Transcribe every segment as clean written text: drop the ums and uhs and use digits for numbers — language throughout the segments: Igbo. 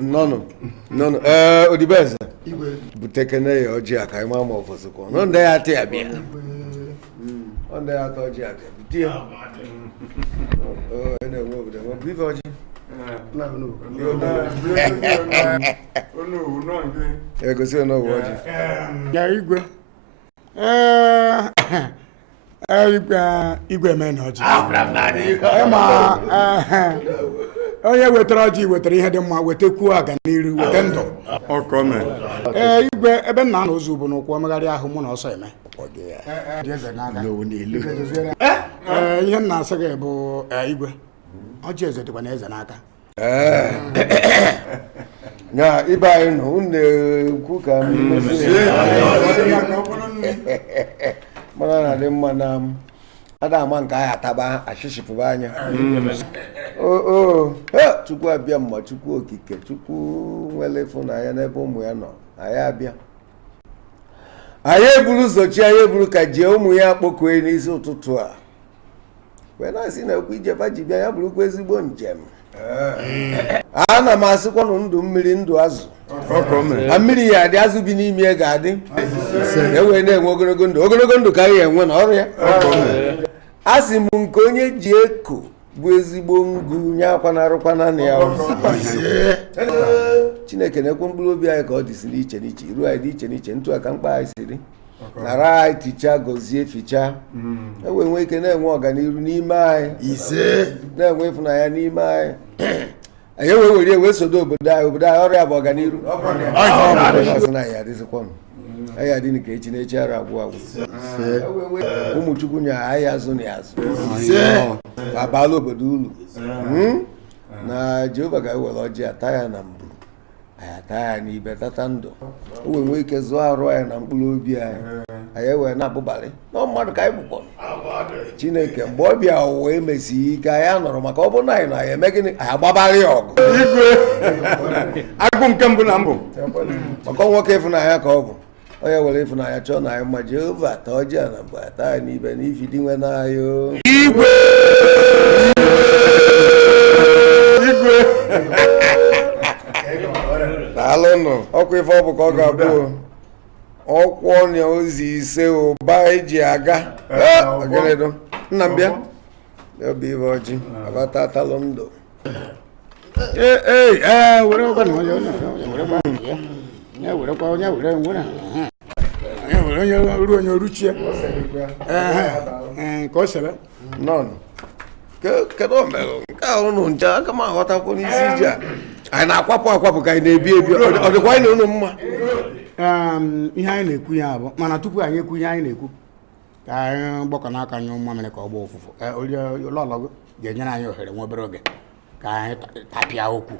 No. Odibeza. Butekene ya oji aka ima mo fosiko. No nda ya te abia. Nda ya to oji aka. Butie. Ene wo bude. Wo brief oji. No. Go see no oji. Ya Igwe. Igwe men oji. Onye wetara ọjị wetara ihe dị mma wetekwu aga n'iru wete ndụ Igwe ebe nna na ozu bụ n'ụkwụ omegharị ahụ mụ na ọsọ eme ihe nna asị gị bụ Igwe ọjị eze dịkwa na eze n'aka na ibe anyị nọ na-ekwu ka mana na dị mma na ada ama nke anyị ataba ashishipụba anya Chukwu abịa mma Chukwu okike Chukwu nwere ịfụnanya n'ebe ụmụ ya nọ anyị abịa anyị eburu ụzọchi anyị eburu ka jie ụmụ ya kpọkue n'isi ụtụtụ a wee na-asị na ekwu ijefa ji bịa ya bụrụkwa ezigbo njem ana m asịkwanụ ndụ mmiri ndụ azụ na mmiri ya adị azụ bi n'ime ya ga-adị ewee na-enwe ogologo ndụ ka anyị enwe na ọrụ ya a sị m nke onye ji eko bụ ezigbo ngụ nye akwanarụkwana na ya Chineke na-ekwe mkpụrụ obi anyị ka ọ dịsi n'iche n'iche iru anyị dị iche n'iche ntụ aka mkpa anyị siri nara anyị tichaa gọzie fichaa ewee nwee ike na-enwe ọganiru n'ime anyị na-enwe ịfụnanya n'ime anyị anyị were wee sodo obodo anyị ọrịa bụ ọganiru anyị adịzikwanụ anyị adị nke echi na-echi ara agwụ ụmụ Chukwu nya anyị azụ na azụ abaala obodo ulu na Jehova ga-ewere ọjị ata ya na mbụ anyị ata ya n'ibe tata ndụ o wee nwee ike zụọ arụ anyị na mkpụrụ obi anyị ewee na-abụbalị na mmadụ ka anyị bụkwa Chineke mgbe ọ bịa wee mesighị ike anyị nọrọ maka ọ bụrụ na anyị nọ anyị eme gịnị anyị agbabarị ọgụ agụ nke mbụ na mbụ maka nwoke ịfụnanya ka ọ bụ onye were ịfụnanya chọọ na anyị mma Jehova ata ọjị na mgbe ata ya n'ibe n'ifi dị nwe n'anya Igwe daalụnụ ọkwa ife ọ bụ ka ọ ga-abụ ọkwụ ọnya ozi ise ụba eji aga ọgịnịdụ nna m bịa obi ibe ọjị abata atalụ ndụ onye oruchie ka o sebe nọn kedu omelụ nke a ụnụ nche aka m aghọtakwu n'isi ije a anyị na-akwapụ ka anyị na-ebi ọ dịkwa anyị na ụnụ mma ihe anyị na-ekwu ya bụ mana tupu anyị ekwu ihe anyị na-ekwu ka anyị gbakọ n'aka anyị ụmụ mere ka ọ gbaa ụfụfụ ụlọọlọ ga-enyere anyị ohere nwa obere oge ka anyị tapịa okwu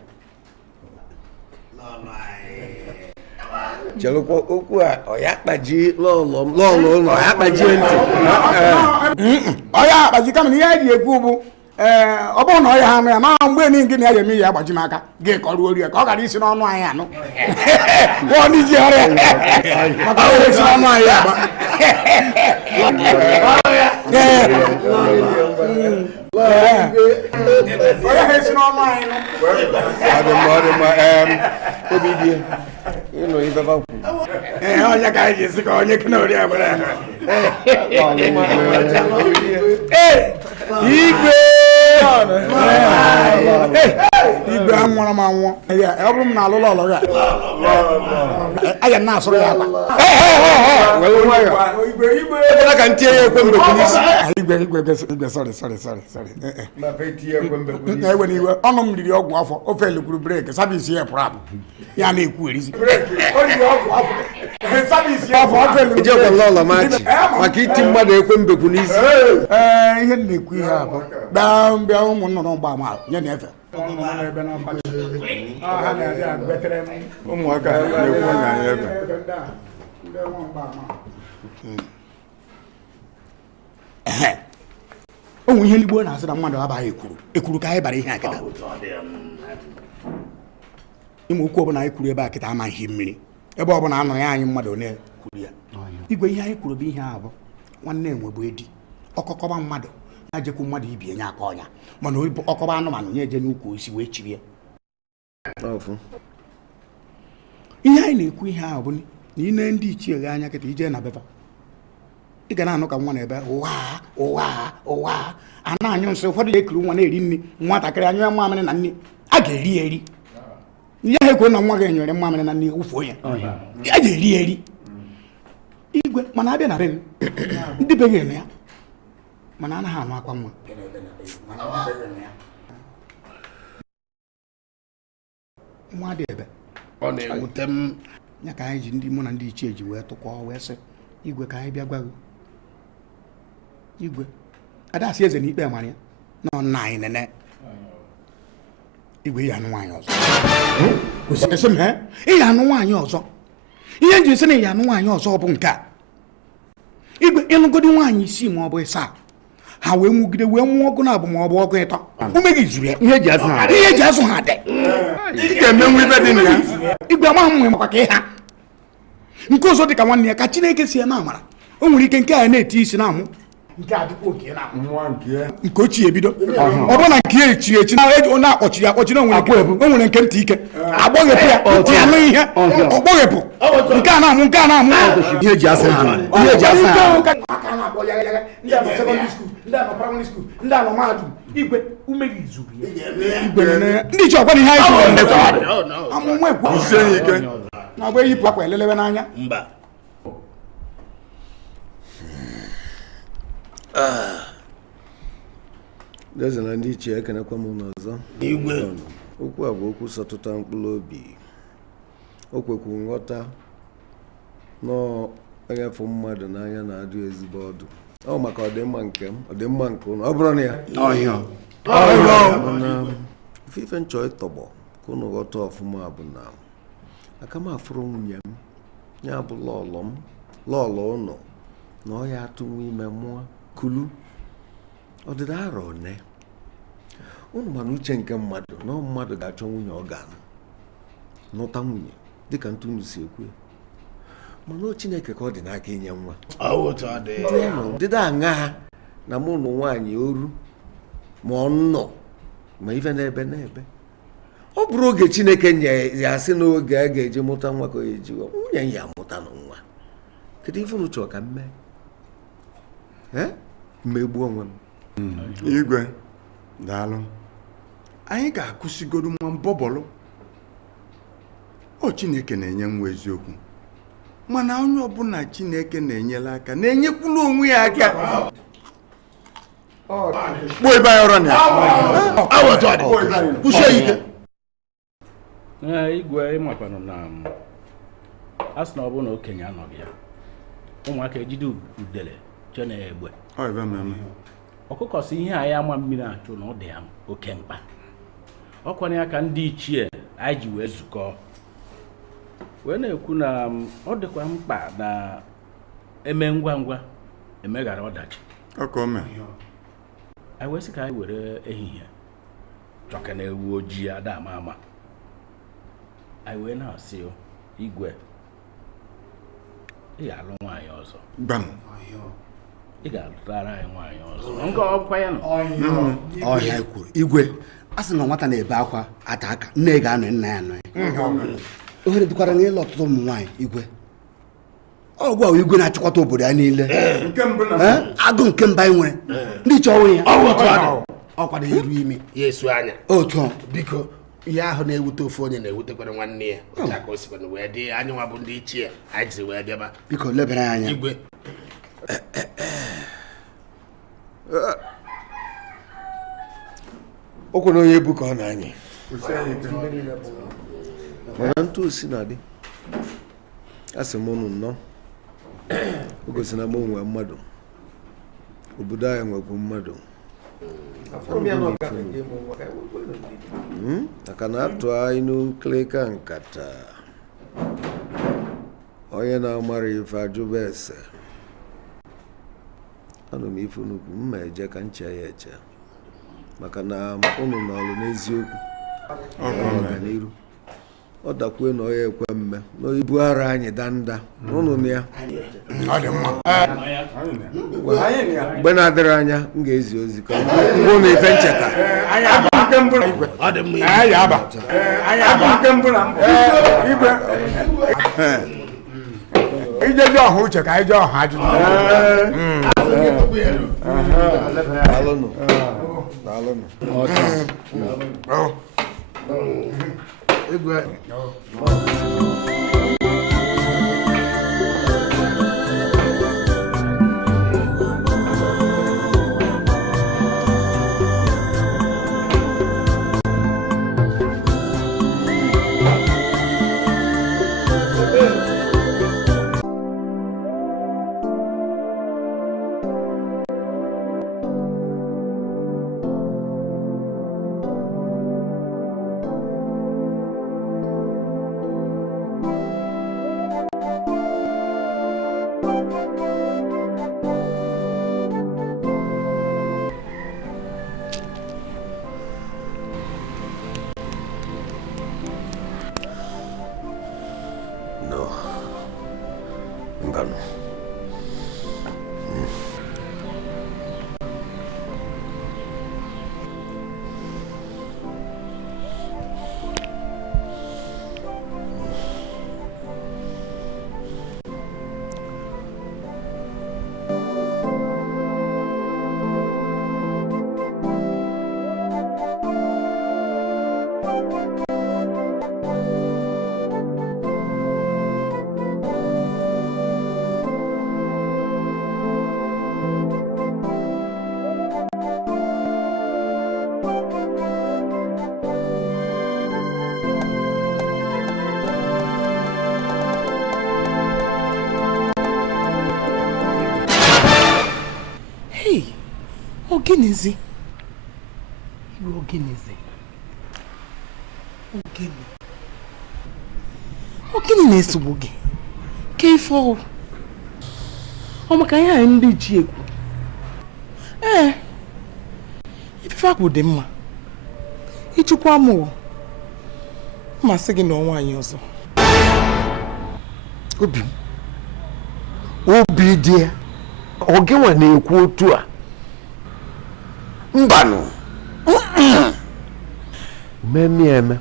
chelụkwa okwu a ọ ya kpaji lọlọ ụlọ ya kpajie ntị ọ ya akpaji kama na ihe anyị ji ekwu bụ ọ bụrụ na ọ ya anụ ya ma mgbe niile gị na ya eme ya agbaji m aka gị kọrọ ori ya ka ọ gara isi n'ọnụ anyị anụ n'iji ọrịa maka ọ esi n'ọnụ anyị agba ọ dị mma obi dị ịnụ ife bakwu onye ka anyị ji esi ka onye kena ori agbara Igwe Igwe anwụrụ m anwụ ọ bụrụ m na alụlọ ọlọ ya aya na-asụrụ ya akwa ka ntinye ya ekwe mbekwu n'isi Igwe sorry ewe n'iwe ọnụ m riri ọgwụ afọ ofe elekwuru breki sabisi ya pụrụ apụ ya na-ekwu erizi ijekwa lọlọ machi maka iti mmadụ ekwe mbekwu n'isi ihe na-ekwu ihe abụ bịa ụmụ nnụnụ mgbaama nye na-efe ụmụaka na-ekwu onye anyị ebe onwe ihe Igbo na-asị na mmadụ abaghị ekwuru ka anyị bara ihe akịta ịma okwu ọbụla anyị kwuru ebe a kịta amaghị mmiri ebe ọbụla anọrọ ya anyị mmadụ one kwuru ya Igwe ihe anyị kwuru bụ ihe a bụ nwanne enwe bụ edi ọkọkọba mmadụ na-ejekwu mmadụ ibi enye aka ọnya mana ọkọba anụmanụ nye eje n'ukwu isi wee chiri ya ihe anyị na-ekwu ihe ahụ bụ na ine ndị ichie ghe anya kịta ije na beba ị ga na-anụ ka nwa na-ebe ụwa a na-anyụ nsị ụfọdụ ga-ekiri nwa na-eri nri nwatakịrị anyụ mamịrị na nri a ga-eri eri ihe ha ekwe na nwa ga-enyere mamịrị na nri ụfuo ya a ga-eri eri Igwe mana abịa na be m ndị be gị ya mana anaghị anụ akwa nwa nwa dị ebe ọ na-ewute m ya ka anyị ji ndị mụ na ndị ichie ji wee tụkọ wee sị Igwe ka anyị bịa gwa gị Igwe adasị eze na ikpe mara ya na nna anyị nene Igwe ya anụ nwaanyị ọzọ ị ya anụ nwaanyị ọzọ ihe nji sị na ya anụ nwaanyị ọzọ bụ nke a Igwe ịnụgodi nwaanyị isii ma ọ bụ ịsaa ha wee nwugide wee nwụọ ọgụ na abụ ma ọ bụ ọgụ ịtọ ume gị zuru ya ihe eji azụ ha dị ga-emenwu ibe dị na ya Igwe amaghị m maka ka ịha nke ọzọ dị ka nwanne ya ka Chineke si ya na amara o nwere ike nke a na-eti isi na-amụ nke adịkwa oke na-amụ nke ochie ebido ọ bụrụ na nke ya echiri echi na akpọchiri akpọchiri o nwere nke ntị ike agbọghepụ ya ntị anụ ihe ọgbọghepụ nke a na-amụ ihe eji asị ha ndị anọ praịmarị skuul ndị anọ mahadum Igwe ume gị zuru ya ndị iche ọkwa ihe anyị amụma ekwu na ọgba eyipụ akwa elelewe n'anya eze na ndị ichie ekenekwa m n'ọzọ okwu a bụ okwu sọtụta mkpụrụ obi o kwekwu nghọta n'enyefu mmadụ n'anya na-adị ezigbo ọdụ ọ maka ọdịmma nke m ọdịmma nke ụnụ ọ bụrụ na ya ife nchọ ịtọgbọ ka ụnụ ghọta ọfụma bụ na aka m afụrụ nwunye m ya bụ lọlọ ụnụ na ọ ya atụnwu ime mụọ kulu ọdịda arọ one ụnụ mana uche nke mmadụ na mmadụ ga-achọ nwunye ọ ga-anụ nụta nwunye dịka ntụnụ si ekwu mana Chineke ka ọ dị n'aka inye nwa ọdịda aṅa ha na mụ ụnụ nwaanyị oru ma ọ nnọ ma ife n'ebe n'ebe ọ bụrụ oge Chineke nye ya sị n'oge a ga-eji mụta nwa ka o eji nwunye ya amụta na nwa kedu ife unu chọrọ ka m mee mmegbu onwe m Igwe daalụ anyị ga-akụsigodu nwa mbọbọlụ ọ Chineke na-enye nwa eziokwu mana onye ọbụla Chineke na-enyela aka na-enyekwula onwe ya aka kpoo ebe anyị ọrụ na Igwe ịmakwanụ na a sị na ọ bụrụ na okenye anọghị ya ụmụaka ejide udele che na egbe ọkụkọ si ihe anyị ama mmiri achụ na ọ dị ya oke mkpa ọkwanye ya ka ndị ichie anyị ji wee zukọ wee na-ekwu na ọ dịkwa mkpa na eme ngwa ngwa emeghara ọdachi anyị wee sị ka anyị were ehihie chọka na ewu ojii ada ama ama anyị wee na-asị Igwe ị ga-alụ nwaanyị ọzọ ị ga-alụtara anyị nwaanyị ọzọ nke ọkwa ya nọ ọhịa kwuru Igwe a sị na nwata na-ebe akwa ata aka nne ga-anọ nna ya anọ ya ohere dịkwara n'ịlụ ọtụtụ ụmụ nwaanyị Igwe ọgwụ ahụ Igwe na-achịkọta obodo ya niile agụ nke mba anyị nwere ndị iche ọnwụ ya ọ kwado iru imi ya esu anya otu biko ihe ahụ na-ewute ofu onye na-ewutekwara nwanne ya ka o sikwana wee dị anyị nwa bụ ndị ichie anyị jiri wee bịaba biko lebara anya Igwe okwu na onye ebu ka ọ na-anyị mana ntụ osi na-adị a sị m ụnụ nnọọ o gosi na m onwe mmadụ obodo anyị nwekwu mmadụ maka na atụ anyị n'nkirika nkata onye na-amara ife ajụba ese anụ m ife nnukwu mma eje ka nche ya eche maka na ụnụ n'ọlụ n'eziokwu ọganiru ọ dakwue na onye ekwe mme na ibu ara anyị danda ụnụ na ya mgbe na-adịrị anya m ga-ezi ozi ka ụnụ ife ncheta nke mbụ na Igwe. Ọ dị mma. Anyị aba. Anyị aba nke mbụ na mbụ. Igwe. Ijeje ọha uche ka anyị jee ọha ajụjụ. Daalụnụ. Igwe. Ogenizi. Igwe Ogenizi. Ogeni na-esogbu gị. Ka ife ọ maka ihe anyị ndị ji egwu. Ife akwụ dị mma. Ichukwa mụ masị gị n'ọnwa anyị ọzọ. Obi dị ya. Ọ gịnwa na-ekwu otu a. Mbanụ. Eme.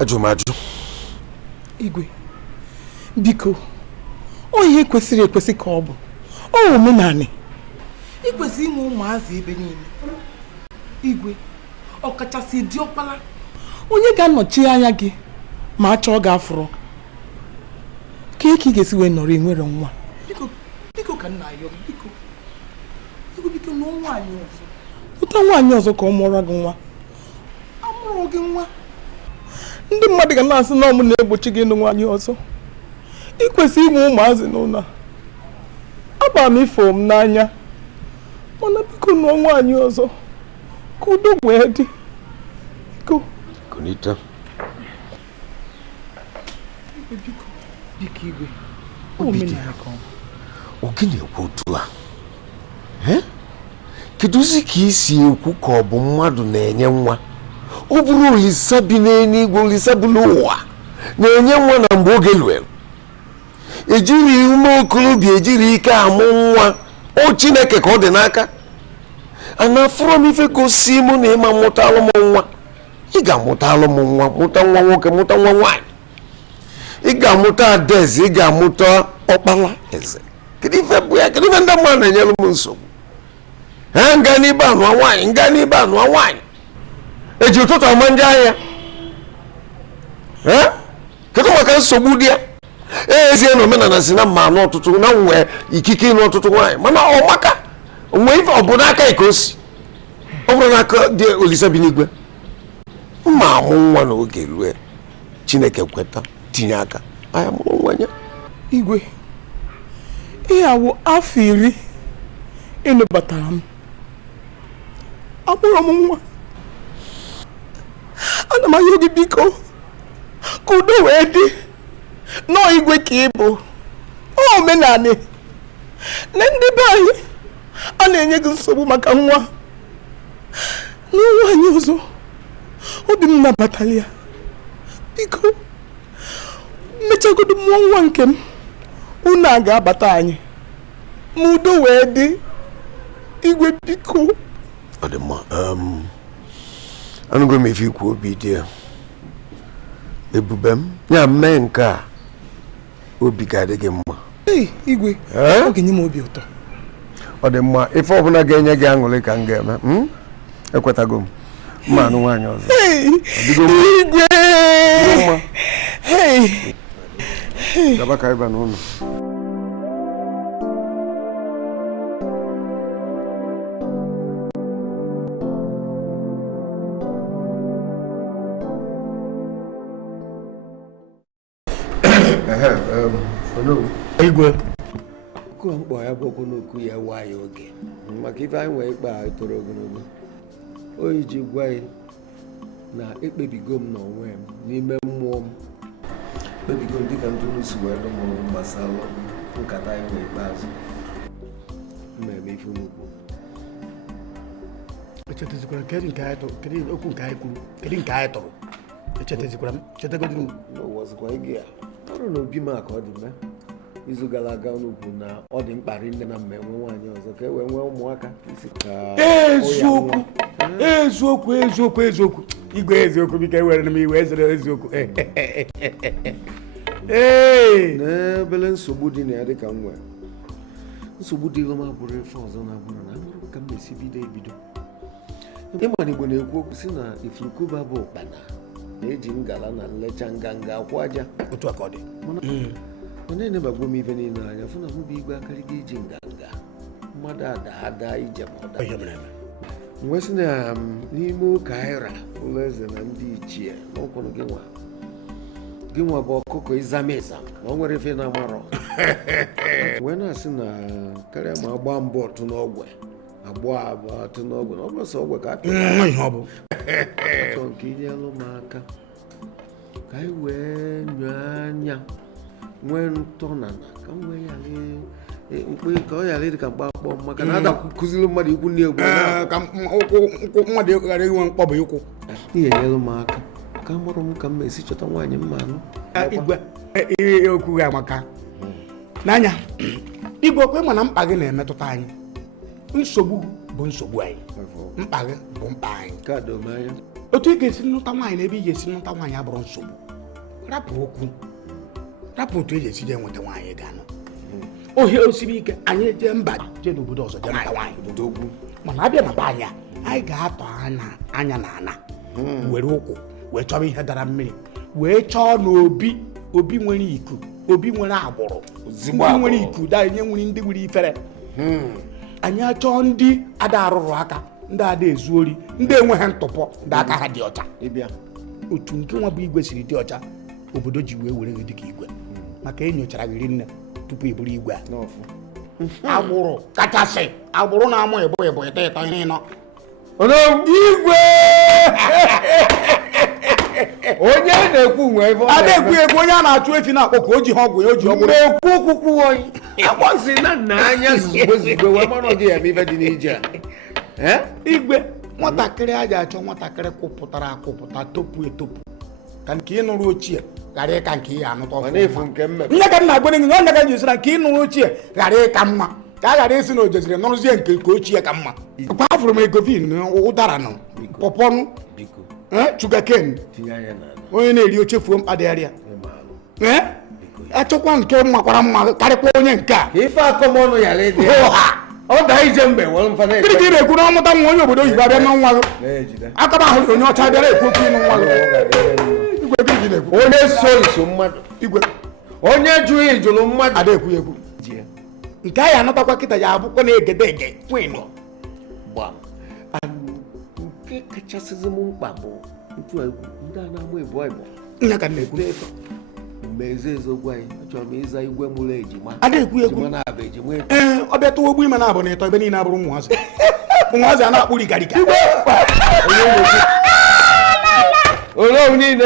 Ajụmajụ. Igwe, biko, o ihe kwesịrị ekwesị ka ọ bụ. O omenanị. Ikwesị inwe ụmụazị ebe niile. Igwe, ọkachasị diọkpala. Onye ga-anọchi anya gị ma a chọọ ga-afụrụ. Ka ị ga-esi wee nọrọ enwere nwa. Biko ka nna ayọ, biko n'ọnwa anyị ọzọ. Ụta nwaanyị ọzọ ka ọ mụọrọ gị nwa. Amụrụ gị nwa. Ndị mmadụ ga na-asị na ọmụ na-egbochi gị ịnụ nwaanyị ọzọ. Ị kwesịrị inwe ụmụazị n'ụlọ. Aba m ifo m n'anya. Mana biko nụọ nwaanyị ọzọ. Ka udo wee dị. Biko. Konita. Biko Igwe. Omenala ka ọ. Ogini ekwu otu a. Kedụzi ka isi ekwu ka ọ bụ mmadụ na-enye nwa? Ọ bụrụ Olisa bi n'eluigwe, Olisa bụ n'ụwa na-enye nwa na mgbe oge lụrụ. Ejiri ume okorobịa ejiri ike amụ nwa. O Chineke ka ọ dị n'aka. Ana afụrọ m ife gosi mụ na ịma mụtalụ m nwa. Ị ga-amụtalụ m nwa, mụta nwa nwoke, mụta nwa nwaanyị. Ị ga-amụta adaeze, ị ga-amụta ọkpala eze. Kedu ife bụ ya? Kedu ife ndị mmadụ na-enyelu m nsogbu? Nga n'ibe anụ nwaanyị, nga n'ibe anụ nwaanyị. Eji ụtụtụ ama ndị ahịa. Kedu maka nsogbu dị ya? Ezie na omenala si na mma anụ ọtụtụ na nwee ikike ịnụ ọtụtụ nwaanyị. Mana ọ maka onwe ife ọ bụ n'aka ikosi. Ọ bụrụ n'aka dị Olisa bi n'igwe. Mma amụ nwa n'oge rue. Chineke kweta tinye aka. Anya mụrụ nwa ya. Igwe. Ihe awụ afọ 10 ịnụbatara m. Amụrụ m nwa. Ana m ayọ gị biko ka udo wee dị. Nọọ Igwe ka ị bụ. Omenanị. Na ndị be anyị a na-enye gị nsogbu maka nwa. N'ụwa anyị ọzọ obi m nabatara ya. Biko mechagodo mmụọ nwa nke m. Unu a ga-abata anyị ma udo wee dị. Igwe biko. Ọ dị mma. Anụgo m ife ikwu obi dị ya. Ebube m ya mee nke a obi ga-adị gị mma. Igwe ọ ga-enye m obi ụtọ. Ọ dị mma ife ọbụla ga-enye gị aṅụrị ka m ga-eme. Ekwetago m mma anụ nwaanyị ọzọ. Igwe gaba ka ịba n'ụlọ. Igwe Okwu mkpọ ya bụ okwu n'okwu ya nwayọ oge maka ife anyị nwee ikpe a toro ogologo. Oyi ji gwa ya na ekpebigo m n'onwe m n'ime mmụọ m. Ekpebigo m dịka ntụrụ si wee dụ m gbasara nkata anyị nwee ikpeazụ. Mmemme ife n'ugwu. Echetazikwa kedu nke anyị tụrụ, kedu okwu nke anyị kwuru, kedu nke anyị tụrụ. Echetazikwa m, chetagodiri m. N'ụwọzikwa ego ya. Ọrụ na obi m aka ọ dị mee. Izu gara aga n'ugwu na ọ dị mkparị nne na mmemme nwaanyị ọzọ ka e wee nwee ụmụaka. Eziokwu Igwe eziokwu biko ewere m iwe ezere eziokwu. N'ebele nsogbu dị na ya dịka m nwere. Nsogbu dịghị m abụrụ efe ọzọ na-abụrụ na amụrụ ka m esi ebido. Ịma na Igbo na-ekwu okwu si na ifurukụba bụ ụkpana na-eji ngala na nlecha nganga akwụ aja. Otu aka ọ dị. Onye na-ebagbo m ife niile anya fụ na mụ bụ Igwe akarịga iji nganga mmadụ ada ije ma ọ da. Mgbe si na n'ime ụka aịra ụlọ eze na ndị ichie n'ọkwụrụ gị nwa bụ ọkụkọ ịzama ịzam na ọ nwere ife na-amarọ. Wee na-asị na karịa ma agba mbọ ọtụ n'ogwe atụ n'ogwe na ọ bụrụ sọ ogwe ka atụ nke inyelụ m aka ka anyị wee nyụọ anya nwee ntọnana ka m wee mkpe ka ọ ghara ịdị ka mkpa akpọ maka na ada kụziri mmadụ ikwu nne egwu ka ụkwụ mmadụ ghara inwe mkpọbụ ikwu. Ihe enyelụ m aka ka mụrụ m ka m esi chọta nwaanyị mma anụ. Igwe ihe okwu gị amaka n'anya. Igwe okwe ma na mkpa gị na-emetụta anyị. Nsogbu bụ nsogbu anyị, mkpa gị bụ mkpa anyị. Otu ị ga-esi nnụta nwaanyị na ebe ị ga-esi nnụta nwaanyị abụrụ nsogbu. Rapụ otu e ga-esi jee nweta nwaanyị ga-anụ. Ohe osiri ike anyị jee mba jee n'obodo ọzọ jee nweta nwaanyị. Mana abịa na be anyị ga-atọ anya na ana were ụkwụ wee chọrọ ihe dara mmiri wee chọọ na obi nwere iku, obi nwere agbụrụ, ndị nwere iku nye nwere ndị nwere ifere. Anyị achọọ ndị ada arụrụ aka, ndị ada ezu ori, ndị enweghị ntụpọ, ndị aka ha dị ọcha. Otu nke nwa bụ Igwe siri dị ọcha obodo ji wee were gị dịka Igwe maka enyochara gị rinne tupu ị bụrụ Igwe a. Agbụrụ kachasị agbụrụ na-amụ ịbụ ịtọ ihe ịnọ. Igwe onye na-ekwu nwe ebe a na-ekwu egwu onye a na-achụ efi na-akpọ ka o ji ha ọgwụ ya o ji ọgwụ na-ekwu okwukwu oyi akpọzi na nna anya zugbe wee mara gị ya eme ife dị n'ije a. Igwe nwatakịrị a ga-achọ nwatakịrị kwụpụtara akwụpụta topu etopu ka nke ị nụrụ ochie ghara ịka nke ị anụta ọfụma. Nne ka m na-agwa gị onye ka njisira nke ị nụrụ ochie ghara ịka mma ka a ghara isi na ojeziri nọrụzie nke ochie ka mma. Kwa afụrụ m egofin ụdara nọ pọpọnụ chugaken onye na-eri oche fuo mkpa dịgharị ya. Achọkwa nke makwara mma karịkwa onye nke a. Ife akọmọnụ yara ịdị ọ da ije mgbe were mfana ekwe. Gịnị ka ị na-ekwu na ọmụta nwa onye obodo oyibo abịa na nwa gị akaba ahụ onye ọcha bịara ekwu okwu ịnụ nwa gị. Onye so mmadụ Igwe onye jụrụ ijụrụ mmadụ ada ekwu ekwu nke anyị anọtakwa kịta ya abụkwa na-egede ege nwịnụ. Nke kachasịzi m mkpa bụ ntụ egwu ndị a na-amụ Igbo nya ka na-ekwu mgbe ezogwu anyị achọrọ m ịza Igwe mụrụ ejima ada ekwu ekwu ọ bịa tụwa ogbu ime na abụ na ịtọ ebe niile abụrụ ụmụazị a na-akpụrụ ikarika ole niile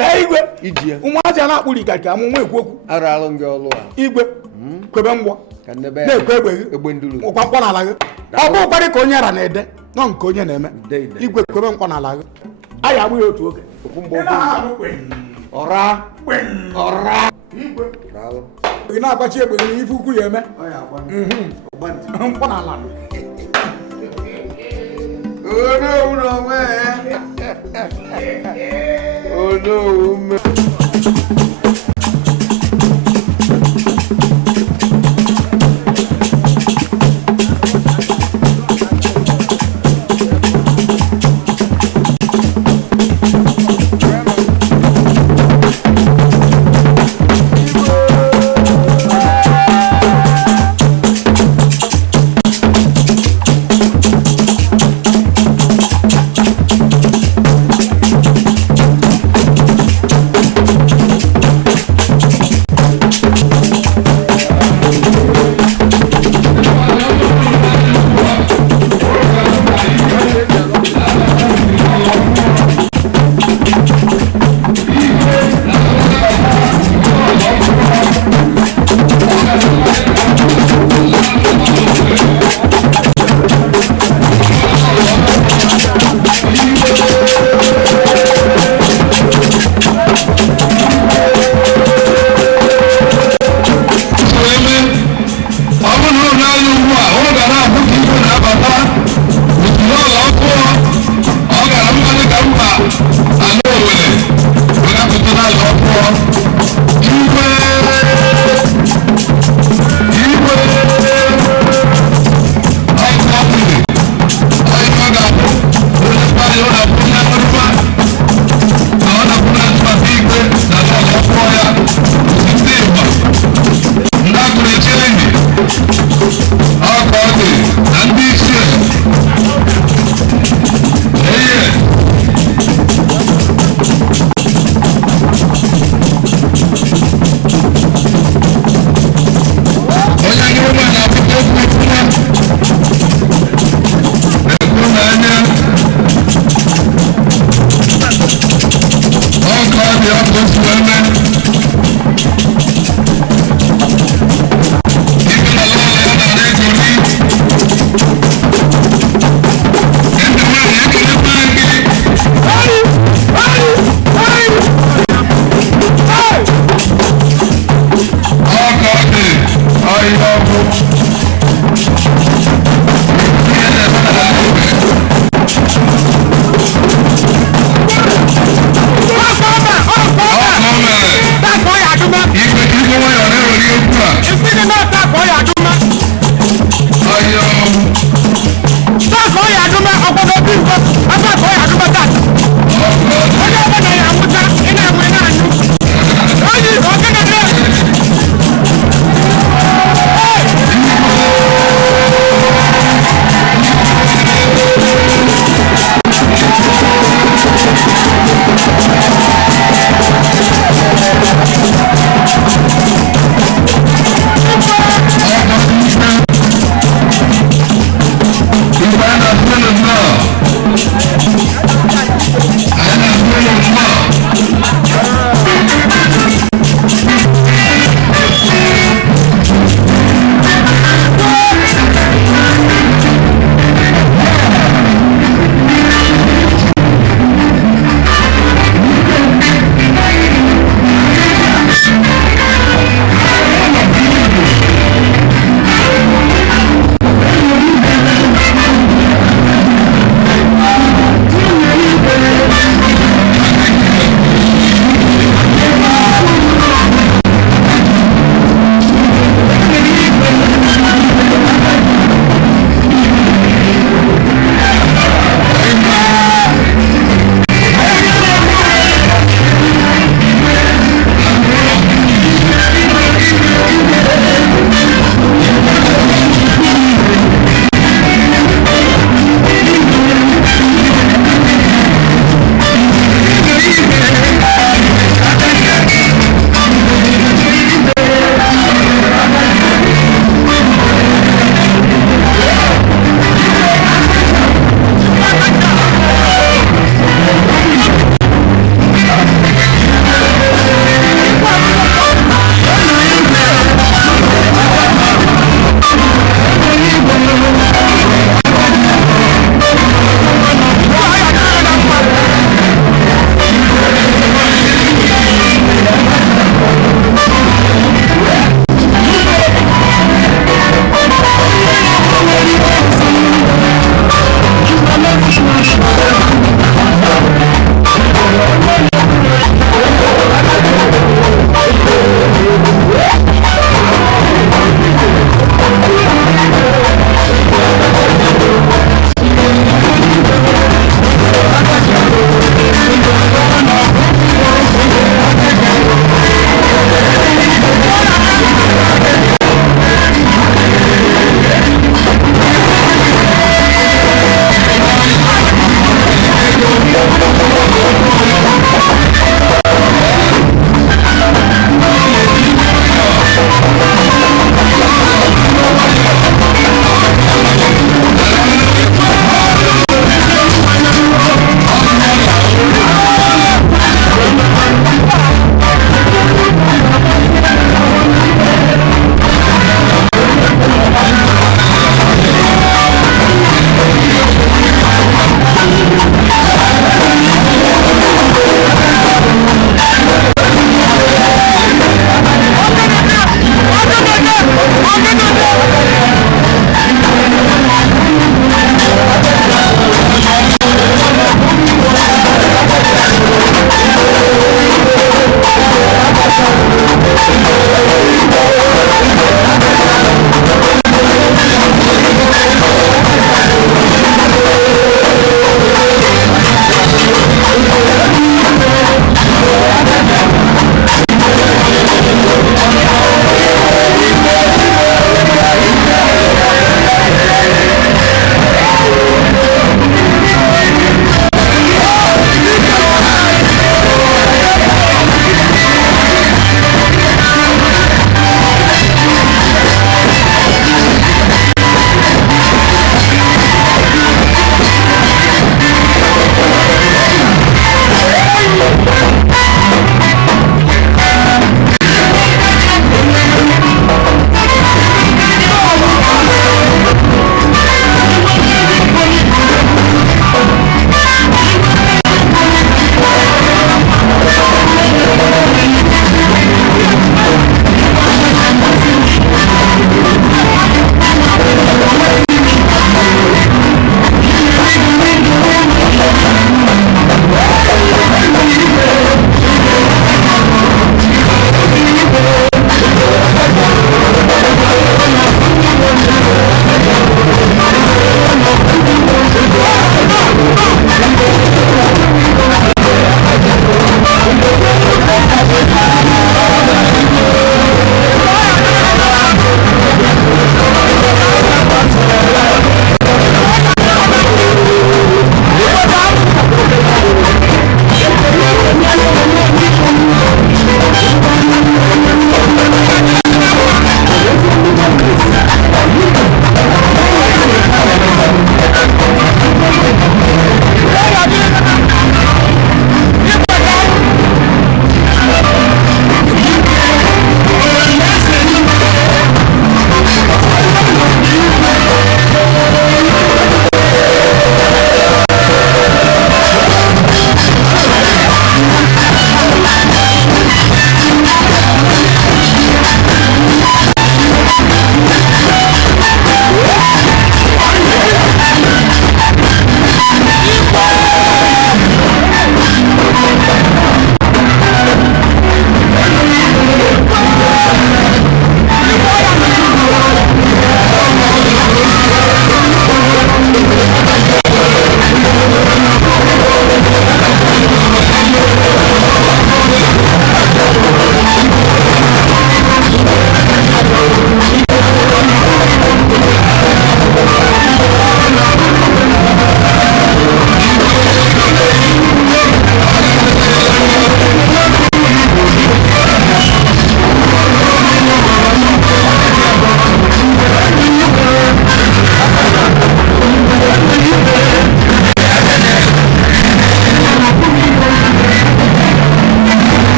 Igwe ụmụazị a na-akpụrụ ikarika amụ nwa ekwu okwu aralụ gị ọlụ a. Igwe kwebe mgbọ na-ekwe egbe gị ụkwa mkpọ n'ala gị ọ bụ ụkwarị ka onye ara na-ede nọ nke onye na-eme. Igwe kwebe mkpọ n'ala gị anyị agbụ ya otu oge ọra ị na-akpachi egbe na ife ukwu ya eme mkpọ n'ala onwe ya Oh no, man. Igwe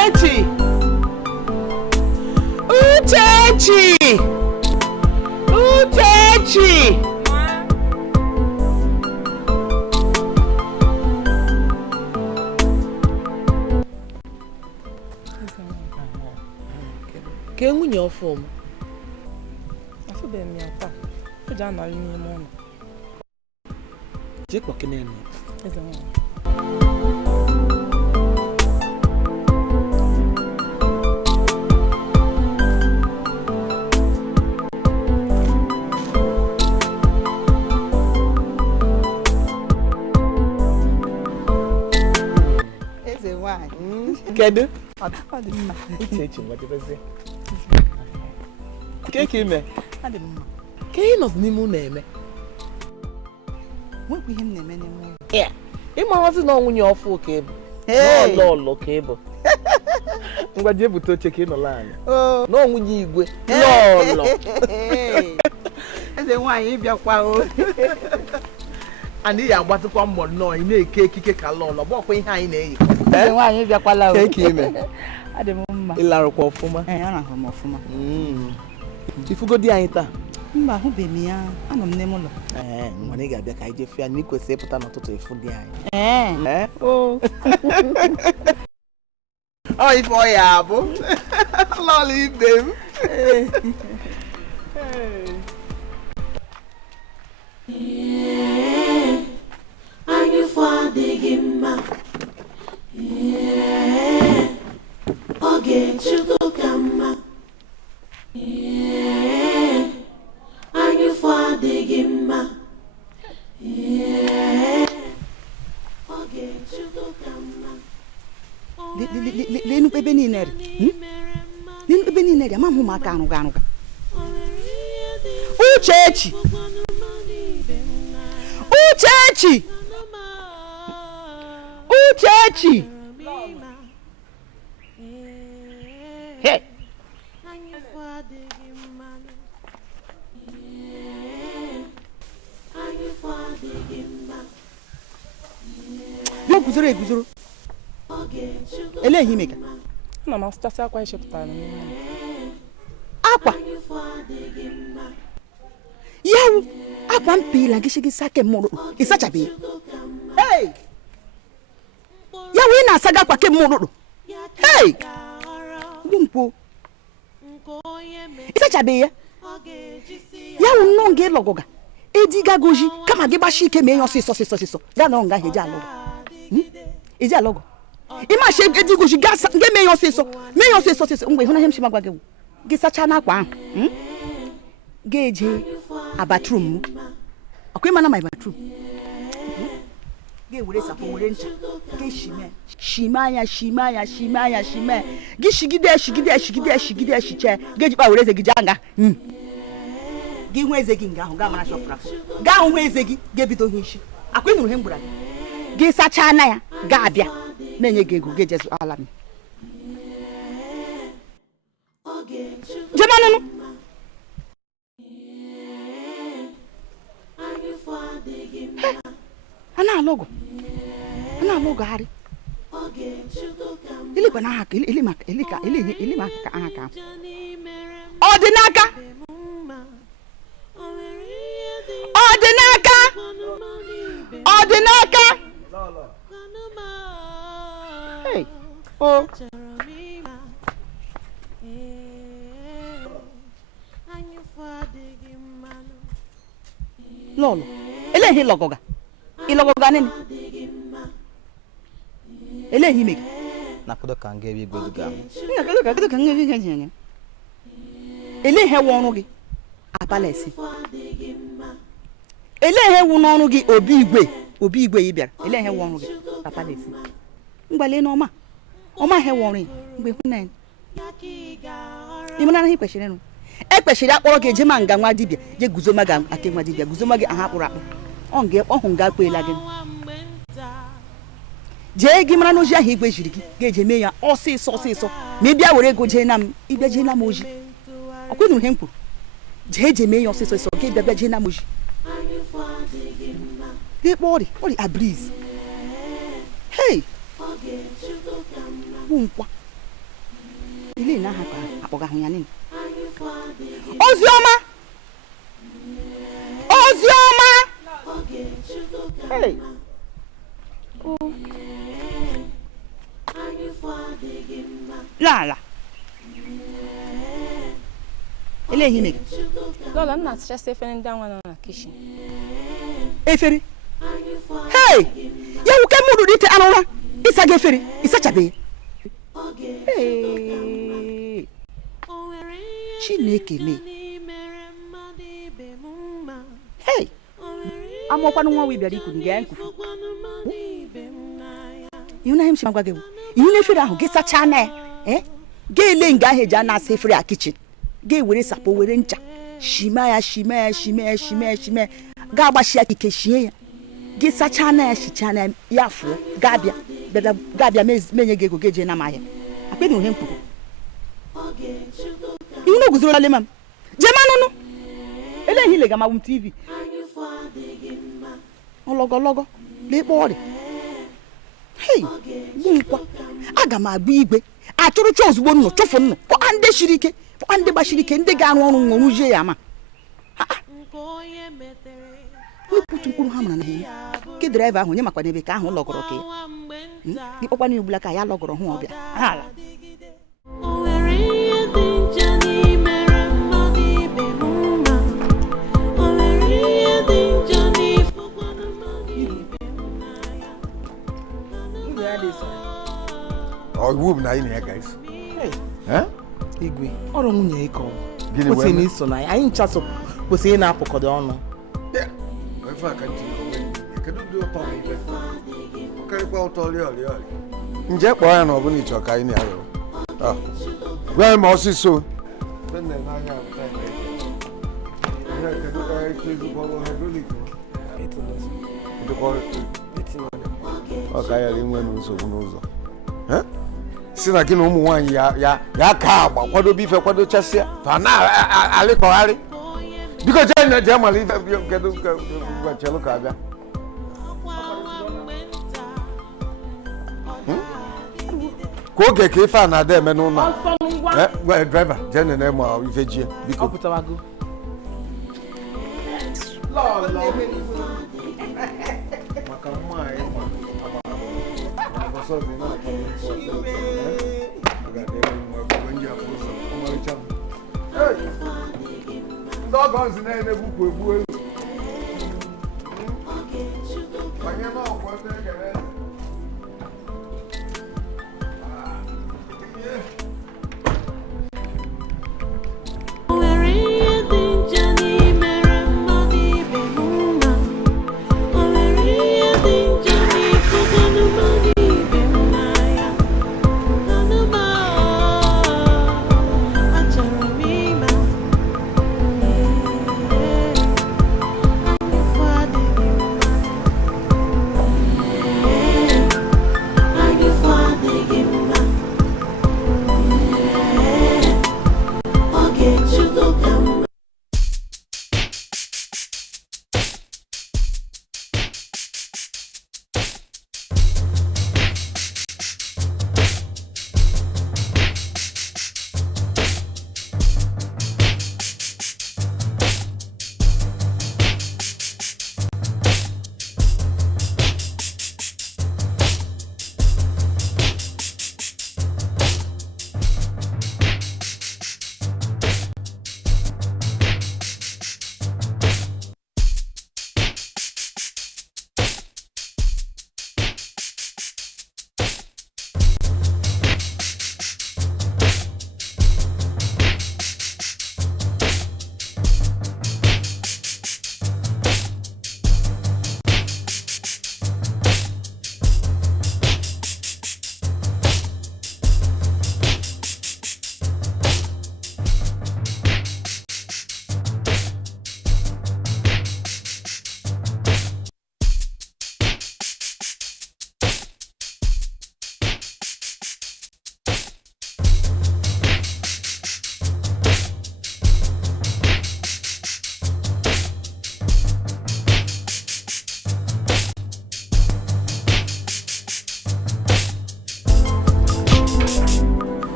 Uchechi! Uchechi! Uchechi! Ka nwunye ọfụ m. Afụbeghị m ya taa. O ji anọrị n'ime ụlọ. Jee kpọọ kene nụ. Eze nwanyị. Eze nwanyị. Kedu? Ọ dị mma. Uchechi nwadebeze. Ke ime? Ọ dị mma. Ka ị nọzi n'ime ụlọ eme? Nwekwa ihe m na-eme n'ime ụlọ. Ịmarazi na nwunye ọfụ ka ịbụ. Hey! Lọlọ ka ịbụ. Ngwa jee bute oche ka ị nọla anya. Oh. Na nwunye Igwe. Lọlọ. Eze nwanyị ịbịakwa o. Anyị ya agbatịkwa mbọ nnọọ ị na-eke ekike ka lọlọ gbọkwa ihe anyị na-eyi. Eze nwanyị ịbịakwala o. Ka ime? Ọ dị m mma. Ịlarụkwa ọfụma. Ọ rahụrụ m ọfụma. Ifugodi anyị taa. Mba, ahụbeghị m ya. Anọ m n'ime ụlọ. Nwane ga-abịa ka anyị jefe ya na ikwesị ịpụta n'ụtụtụ efu dị anyị. Ọ ife ọ ya abụ lọlọ ibe m. Anyị fọ adịghị mma. Oge Chukwu ka mma. Anyị fọ adịghị mma. Oge Chukwu ka mma. Lenu ebe niile dị. Lenu ebe niile dị. Ama m ụmụaka arụga. Uchechi! Uchechi! Uchechi! Hey! Yo guzoro eguzoro. Eleghị ime ka. Ana m asụchasị akwa echepụtara n'ime ụlọ. Akwa. Yawu akwa mpila gị sake mụrụ ịsachabeghị. Hey! Yawu ị na-asaga akwa ke mụrụ. Hey! Gbumpo. Ịsachabeghị ya. Yawu nnọọ nga ịlọgụga. Ediga goji kama gị gbashi ike mee ya ọsịsọ. Gaa nọ nga eji alọgụ. Eji alọgụ. Ịma she edigoji ga mee ya ọsịsọ. Mee ya ọsịsọ mgbe ịhụna ihe m shi magwa gị. Gị sacha n'akwa ahụ. Geje a bathroom. Akwa ịma na my bathroom. Ge were sapụ were ncha. Ge shime. Gi shigide shiche. Ge jikpa were eze gị janga. Gị hụ eze gị nga ahụ ga mara shọpụrụ afọ. Ga hụ eze gị ga-ebido ihe isi. Akwa ịnụrụ ihe m gwara gị. Gị sacha na ya ga-abịa na-enye gị ego ga-ejezu ala m. Jemanụnụ. Ana alọgụ harị. Ilikwa na aha ka ilika aha ka. Ọdịnaka. Hey. Oh. Lolo. Elehi logoga. Ilogoga nini? Elehi mega. Nakudo kange bi gbeduga. Kudo kange bi kange. Elehi wonu gi. Apalesi. Elehi wonu gi obi igwe ibiara. Elehi wonu gi. Apalesi. Ngbale no ma. Oma he wonu mgbe hu na. Imana hi kwesịrị nụ. Ekpechiri akpọrọ gị eje ma nga nwa dibịa je guzoma ga ake nwa dibịa guzoma gị aha akpụrụ akpụ ọhụ nga kweela gị jee gị mara n'oji ahụ igwe jiri gị ga-eje mee ya ọsịsọ ma ị bịa were ego jee na m ịbịa jee na m oji ọkwenụ ihe m kwuru jee mee ya ọsịsọ gị bịa jee na m oji gị kpọ ọrị abriz hei bụ nkwa ile na ha ka akpọga hụ ya nini Ozioma hey la ele hime Lola nna achịchasị efere ndị anwa nọ na kitchen. Efere hey ya wuke mudu dite anụra isa ga efere isachabe hey Chineke me hey amokwa nwa we bịara iku ni ga nku yuna him shimagwa gemu yuna efere ahụ gị sacha na ga ele nga ahụ eji ana asa efere a kitchen ga were sapo were ncha shima ya ga agbashi ya ike shie ya gị sacha na ya shicha na ya afọ ga-abịa menye gị ego ga-eje na mahịa akpedị ihe mkpụrụ ihe na oguzoro lale mam jemanụnụ ele ihe ilega mawum tv ọlọgọlọgọ lekpe ọrịa hei gbunkwa aga m agba igwe achụrụcha ozugbo nnụ chụfụ nnụ kpọa ndị shiri ike kpọa ndị gbashiri ike ndị ga-arụ ọrụ nwere ujie ya ma Putu mkpụrụ ha mara na ihe ke driver ahụ nye makwa n'ebe ka ahụ lọgọrọ ka ya gị kpọkwa na igbula ka ya lọgọrọ hụ ọbịa ala iwu bụ na anyị na-ya guys Igwe ọrụ nwunye ka ọ kwesịrị na iso na ya anyị nchaso kwesịrị na-apụkọdo ọnụ nje kpọọ ya na ọ bụla ịchọ ka anyị na-arịọ gwa ma ọsịsọ ọ ka ya inwe nsogbu n'ụzọ si na gị na ụmụ nwaanyị ya ka agba kwadobe ife kwadochasịa fa na-alịkọgharị biko jee mara ife kedu chelu ka abịa ka oge ka ife a na-ada eme n'ụlọ driver jee nene ma ife jie biko maka nwaanyị Doggons in there, we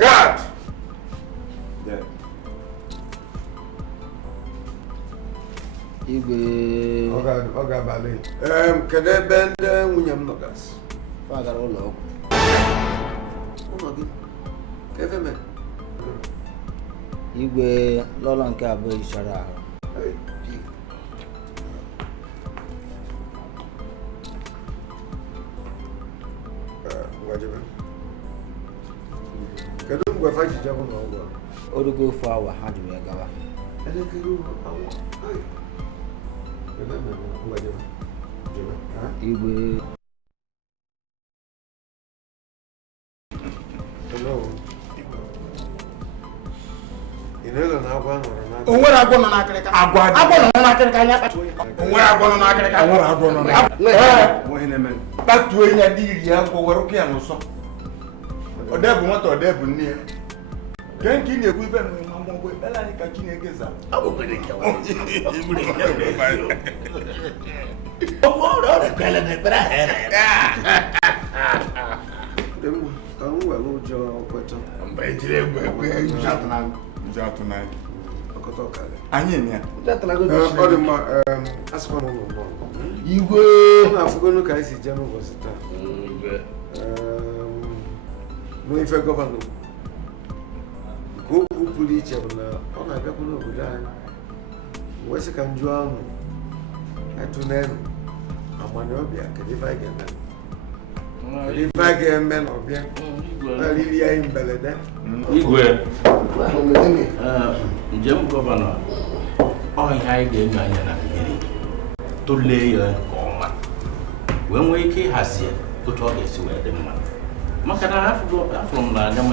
Guard. Igwe. Oga Bali. Kedu ebe ndị nwunye m nọgasị? Fa gara ụlọ ọgwụ. Ụlọ gị? Kedu eme? Igwe lọlọ nke abụọ hichara ahụ. Kedu mgbe fa ji jebụ n'ọgwụ? Orugo ofu awa ha jụrụ ya gawa. Igwe. O nwere agwọ nọ n'akịrịka. Agwọ nọ n'akịrịka anya kpatuo ya. O nwere agwọ nọ n'akịrịka. O nwere agwọ nọ n'akịrịka. Kpatuo ya dị iri ya agwọ were ụka ya n'ụsọ. Ọ dịbụ nwata ọ dịbụ nne ya. Nke nke ị na-ekwu ibe na mgbọgbọ ekpere anyị ka Chineke zara. Ka m were ụjọ kweta. Anyị eme ya. Ọ dị mma, asịkwa m ụlọ mmụọ. Igwe. Ọ na-afụgonu ka anyị si jee n'ụbọchị taa. Bụ ife gọvanọ. Nke okwu pụrụ iche bụ na ọ na-abịakwu n'obodo anyị. Wee sị ka m jụọ ọnụ. Etụ n'elu. Amanịọbịa, kedu ife anyị ga-eme? Kedu ife anyị ga-eme n'ọbịa? Riri anyị mberede. Igwe. Njem gọvanọ ọhịa anyị ga-enyo anya na mmiri tụlee ya nke ọma wee nwee ike ịhazi otu ọ ga-esi wee dị mma maka na afụrụ m na anya m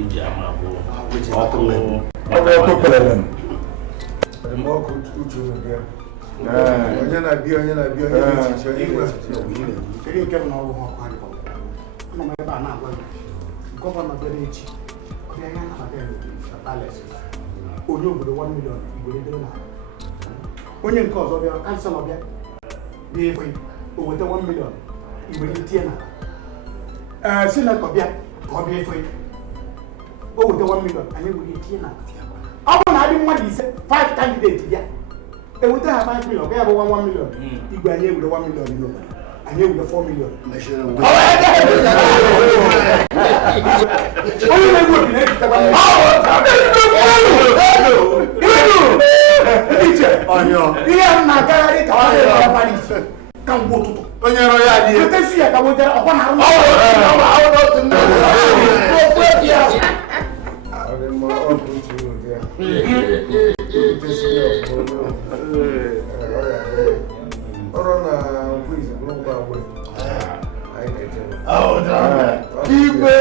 iji ama bụ ọkụ uche bịa onye na-abịa onye na-abịa onye na-echiche onye na-echiche Ana m ebe a na-agwa gị gọvanọ bịara echi ọbịa ihe na-abịa na palace onye obodo 1 million Igwe dere na onye nke ọzọ bịara kanselọ bịa bịa ekwe o weta 1 million Igwe tie na sinetọ bịa ka ọ bịa ekwe o weta 1 million anyị were tie na ọ bụrụ na adị mmadụ ise 5 candidate bịa eweta ha 5 million ka ya bụ 1 million Igwe anyị ewere 1 million n'obodo anyị ewere 4 million onye na-egwu obi na-ejitekwa ihe m na-agagharị ka ọ na-ere Paris ka mgbe ụtụtụ onye rọ ya dị etesi ya ka wetara ọkwa na arụ ọrụ na quiz bụrụ ngwa ngwa anyị na-eje Igwe.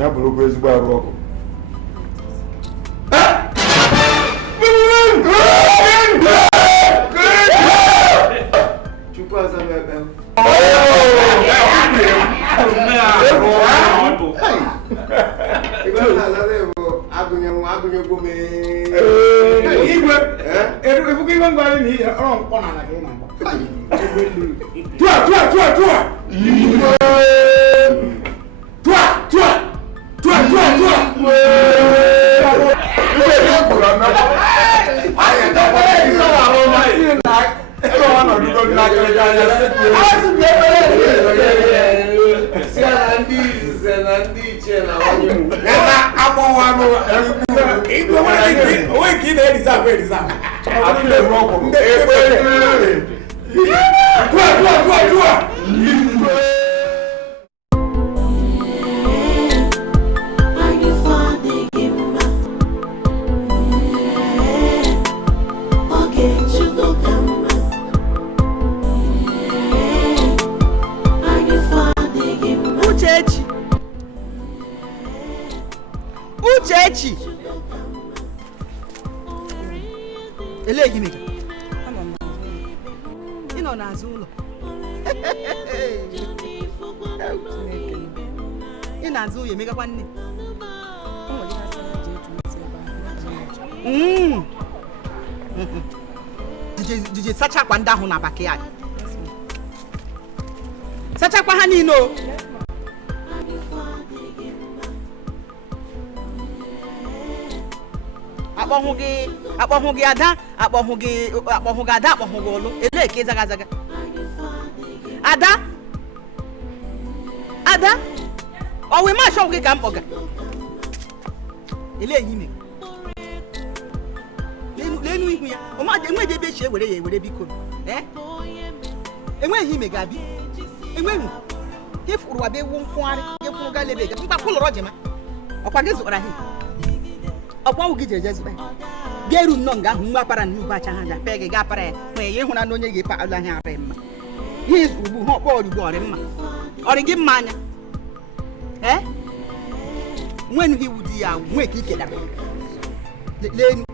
Ya bụrụ ezigbo arụ ọkụ. Chukwu azaba ebe m. Igwe na-azaba ebe agụnyegwu m. Igwe ebuka iwe ngwari ni ọrụ mkpọ na gị na tua tua tua tua tua tua tua tua tua Uchechi eléyìí nìkan ị nọ n'azụ ụlọ ị na-azụ ụlọ emegakwa nne jije sachakwa ndị ahụ na backyard sachakwa ha niile o akpọhụ gị ada akpọhụ gị ada akpọhụ gị olu elee ka ịzaga azaga ada ọ wee ma shọp gị ka m kpọga elee ihe ime lenu ihu ya enweghị ebe echi ewere ya ewere biko enweghị ime ga-abi enweghị ka ịfụrụ wa be ewu mfụgharị ịkwụrụ ga lebe ga mkpakwụlọrọ jema ọkwa gị zụkwara ha ọkwa gị jeje zụta bịa eru nnọọ nga ahụ nwa para nnukwu acha ha pe gị ga para ya nwee ya ịhụra na onye ga-epe ala ha arị mma ihe ugbu ha ọkpọ origbo ọrị mma ọrị gị mma anya nwenu ha iwu di ya nwee ka ike dara lenu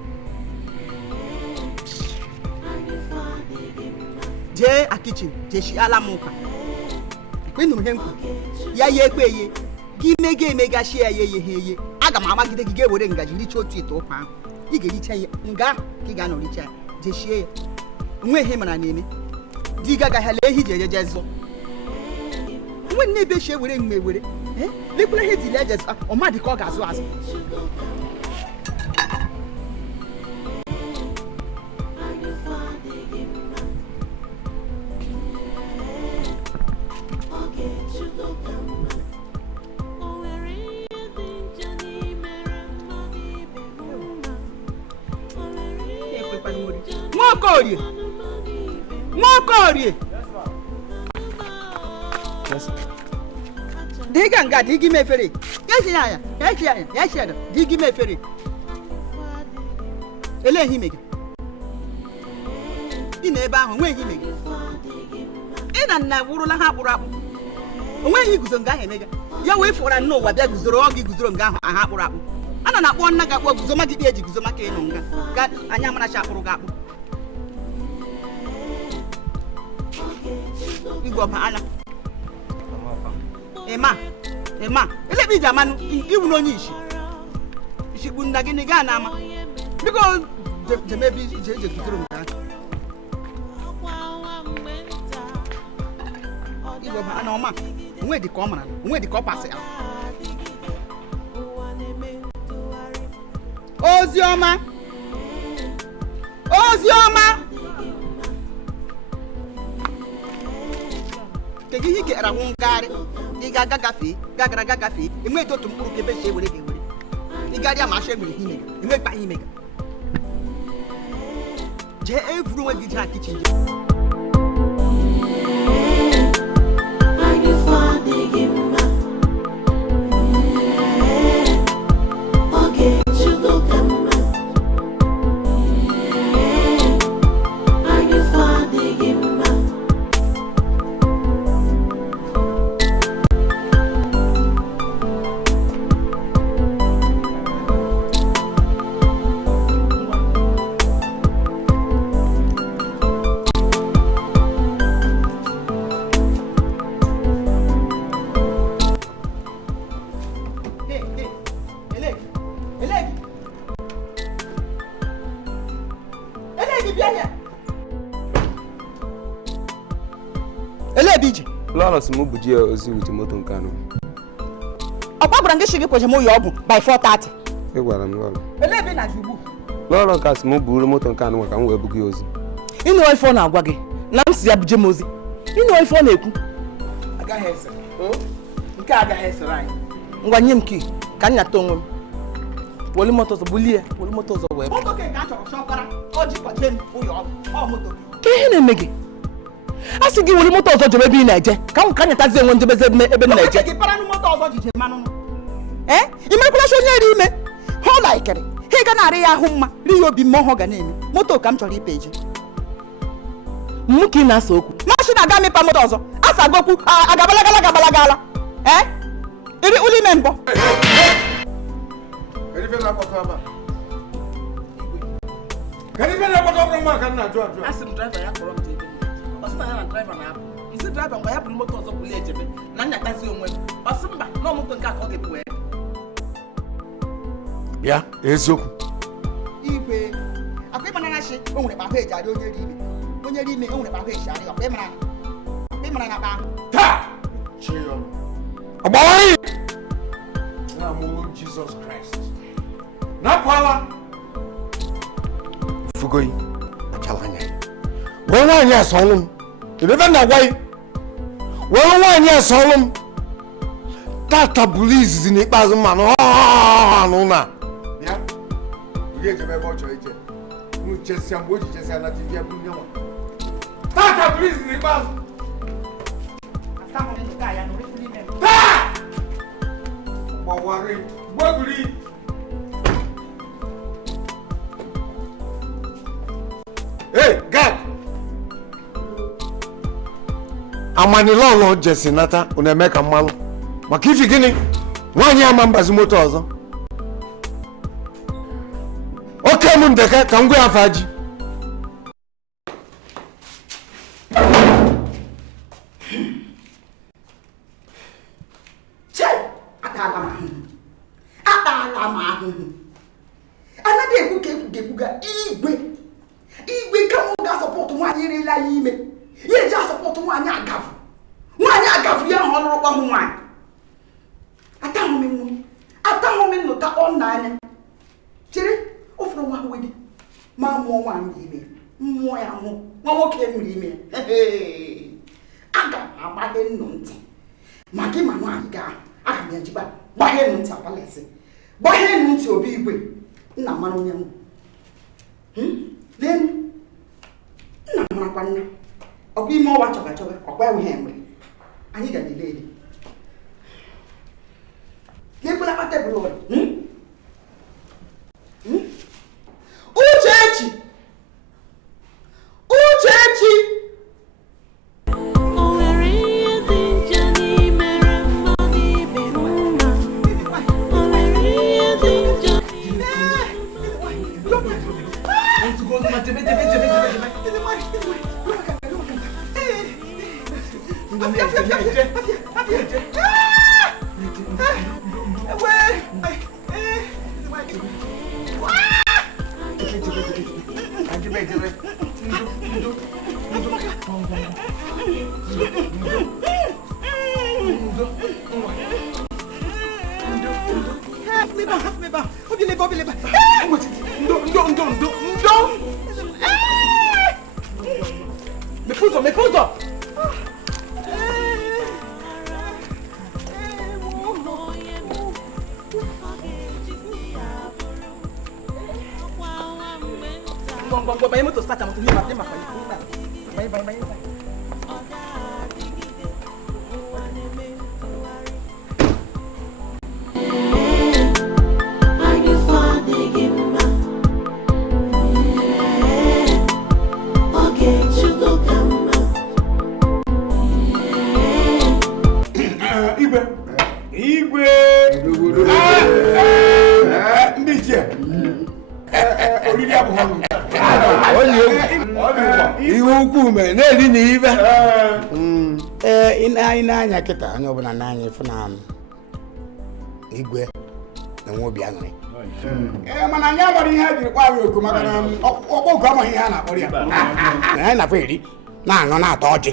jee a kichin jee shi ala m ụka ekwenụrụ ihe nkwu ya ye ekwe eye gị mega emegashi ya ye ha eye aga m amagide gị ga-ewere ngaji richa otu ite ụkwa ahụ ị ga-ericha ya nga ahụ ka ị ga-anọ richa ya jeshie ya nwe ihe mara na-eme di ga agaghị ala ehi ji ejeje zụ nwe nne ebe shi ewere mgbe ewere lekwula ihe dile eje zụ ọma dị ka ọ ga-azụ azụ Nwokorie diga nga digi mefere yashi ya digi mefere elehi mega ị ebe ahụ nweghị mega ị na nna wurula ha kpụrụ akpụ onweghị iguzo nga ahụ emega ya wee fụra n'ụwa bịa guzoro ọ gị guzoro nga ahụ aha kpụrụ akpụ ana na-akpọ nna ga-akpọ guzo maka ikpe eji guzo maka ịnụ nga ka anya maracha akpụrụ gị akpụ Igwe ọba ala ịma elekpe iji amanụ iwu n'onye ishikpu nna gị gaa na-ama biko jemebe ije guzoro nke ahụ Igwe ọba ala ọma onwe dị ka ọ mara onwe dị ka ọ pasị ya Oziọma kedu ihe ga-ara nwụ ngagharị ị ga-aga gafee enweghị otu mkpụrụ ka ebe chi ewere ga-ewere ịgarịa ma asha egwere ihe enwekpa ihe imega jee evuru onwe gị jee ha kichin gị bịa ya. Ele ebe ije? Lọrọ si m buji ozi wit moto nke anụ. Ọkwa gwara gị shigi kweje m ụyọ ọgwụ by 4:30. Ị gwara m lọrọ. Ele ebe na ugbu? Lọrọ ka si m buru moto nke anụ ka m wee bugi ozi. Ịnụ ife ọ na-agwa gị na m si ya buje m ozi. Ịnụ ife ọ na-ekwu. Agaghị ese. Nke agaghị esere anyị. Ngwa nye m ki ka nyata onwe m. Wolu moto ọzọ bulie, wolu moto ọzọ wee. Moto ke ka chọrọ shọkara. Ọ ji kwaje m ụyọ ọgwụ. Ọ moto. Ka ihe na-eme gị? A sị gị wolu moto ọzọ jebe ebe ị na-eje. Ka nyatazi onwe njebeze ebe m na-eje. Gị para moto ọzọ jije manụ. Imekwala onye eri ime. Hụ laikere. He ga na-arị ya ahụ mma. Ri ya obi mmụọ ga na-eme. Moto ka m chọrọ ipe eje. Mụ ka ị na-asa okwu. Machine aga mepa moto ọzọ. Asa gokwu agabalagala. Iri uli me mbọ. Kerife na akpọtọ aba. Kerife na akpọtọ ọbụrụ maka nna ajụ ajụ. Asị m driver ya kpọrọ m jebe. Ọ sị na ya na driver na-apụ. Isi driver mgbe ya bụrụ moto ọzọ bulie ejebe na nyatazi onwe m. Ọ sị mba na moto nke a ka ọ ga-ebu wee. Bịa, eziokwu. Igwe. Akwa ịmana na shi o nwere ahụ eji arị onye ri ime. Onye ri ime o nwere ahụ eji arị ọkwa ịmana na ba. Taa! Chiyo. Agbawari! Na mụ Jesus Christ. Na kwala. Fugoyi. Achala anya. Wee nwaanyị asọlụ m. Ebe na agwa yi. Wee nwaanyị asọlụ m. Tata buru izizi n'ikpeazụ mmanụ anụ na. Bịa. Bịa ejebe ebe ọ chọrọ ije. Mụ chesia mgbe o ji chesia na TV bụ nye nwa. Tata buru izizi n'ikpeazụ. Taa! Gbawari, gbogiri. Hey, God! Amanilolo jesi nata uneme ka mmalụ. Maka ifi gịnị? Nwaanyị ama mbazi moto ọzọ. Oke m ndeke ka m gwa afọ aji. Atala m ahụhụ. Anaghị ekwu ka ekwuga igwe ka m ga-asọpọtụ nwaanyị erela ya ime. Ya eji asọpọtụ nwaanyị agafụ. Nwaanyị agafụ ya ahụ ọlụrụ kpọm nwaanyị. Atahụ m nnụta ọ n'anya. Chere ofuru nwa wedi ma mụọ nwaanyị ime. Mmụọ ya mụ nwa nwoke nwere ime. Aga m agbaghe nnụ ntị. Ma gị ma nwaanyị aga m ejikwa gbaghe nnụ ntị abalịsị. Gbaghe nnụ ntị obi igwe. Nna mara onye mụ. Lee nna marakwa nna. Ọkwa ime ọwa chọga ọkwa enweghị enwe. Anyị ga na-ele ele. Ga-ekwela kpa tebụl ụlọ. Uchechi! Me puso. Vai muito start muito lima, lima. Vai. Igwe. Ihe ukwu mere na-eri na ibe. Anyị na-anya kịta onye ọbụla na-anya ịfụ na Igwe na nwa obi aṅụrị mana anyị amara ihe a jiri kpọ anyị oku maka na ọkpọ oku amaghị ihe a na-akpọrọ ya anyị na-afọ eri na-aṅụ na-ata ọjị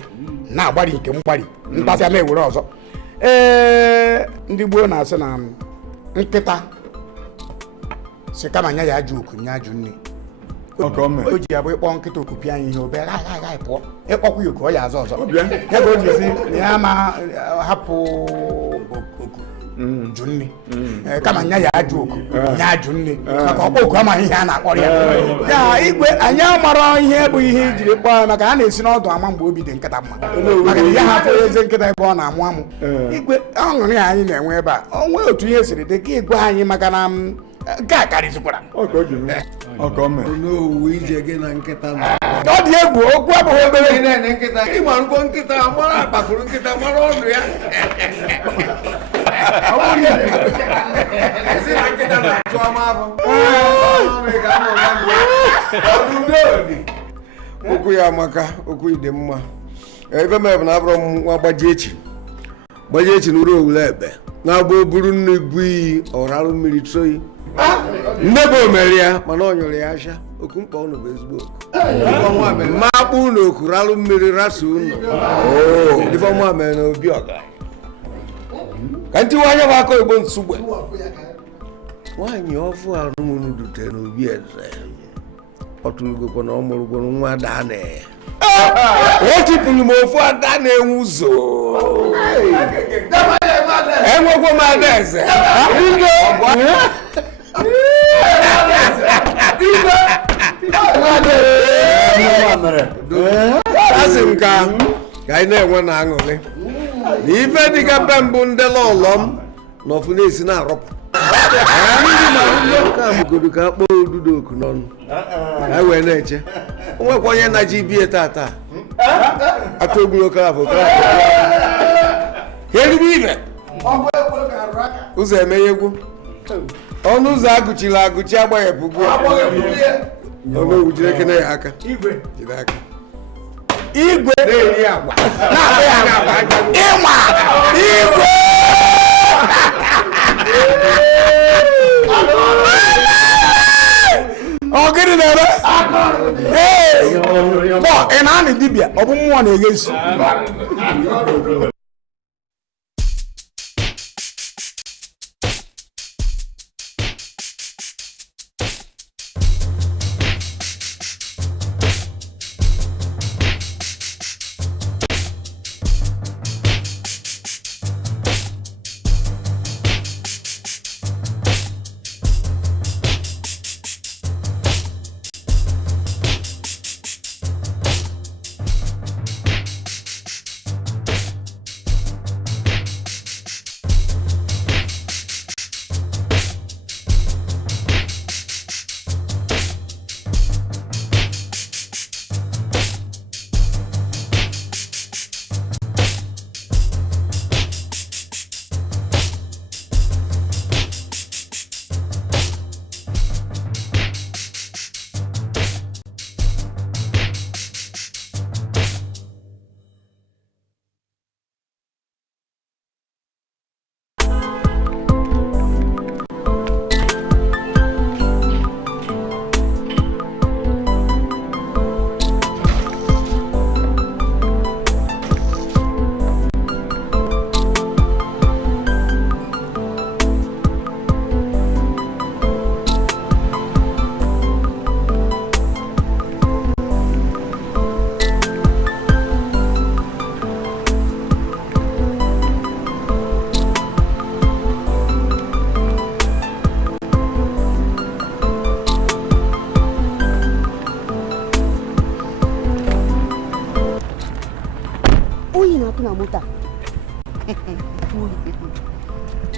na-agbari nke mgbari ntasịa na-ewere ọzọ ndị gboo na-asị na nkịta si kama nya ya ajụ oku nya ajụ nne o ji abụ ịkpọ nkịta oku pịa anyị ihe obere agaghị pụọ ịkpọkwa ya oku ọ ya azọ ọzọ ya ka o ji si na ya ma hapụ oku jụ nne kama nya ya ajụ oku nya ajụ nne maka ọkpọ oku amaghị ihe a na-akpọrọ ya Igwe anyị amara ihe bụ ihe ijiri kpọọ ya maka a na-esi n'ọdụ ama mgbe obi dị nkịta mma maka na ya hapụ eze nkịta ebe ọ na-amụ amụ Igwe ọṅụrị ya anyị na-enwe ebe a o nwee otu ihe siri dị ka igwe anyị maka na nke a karịzikwara n'owu ije gị na nkịta ọ dị egwu okwu abụghị obere ịma ngwo nkịta mara akpakụrụ nkịta mara ọnụ ya okwu ya amaka okwu dị mma ebe m bụ na abụrụ m nwa gbaji echi n'uru owule ebe na-agba oburu nnu ibu iyi ọrarụ mmiri troyi nne bụ omeri ya mana ọ nyụrụ ya asha oku mkpa ụnụ bụ ezigbo oku ma akpụ ụnụ oku ralụ mmiri rasa ụnụ ifeọma mere na obi ọgaranya ka ntiwa anya bụ aka igbo nsugbe nwaanyị ọfụ arụmụnụ dutere n'obi eze ọ tụrụgokwa na ọ mụrụgoro nwa dana o tipụrụ m ofu ada na-enwe ụzọ enwekwa m adaeze asị m ka anyị na-enwe na aṅụrị na ife dịka be mbụ ndela ụlọ m na ọfụ na-esi na-arọpụ ndị na ka mụgodo ka akpọọ ududo oku n'ọnụ anyị wee na-eche nwekwa onye na-ji ibie tata atụ ogburu oke afọ erigbo ibe ụzọ emeghegwu ọnụ ụzọ agụchiri agụchi agbaghepụgo ọnụ owu jiri ekene ya aka jide aka Igwe na-eri agwa ịma Igwe ọ gịnị na-ere ị na-anị dibịa ọ bụ mmụọ na-eghe isi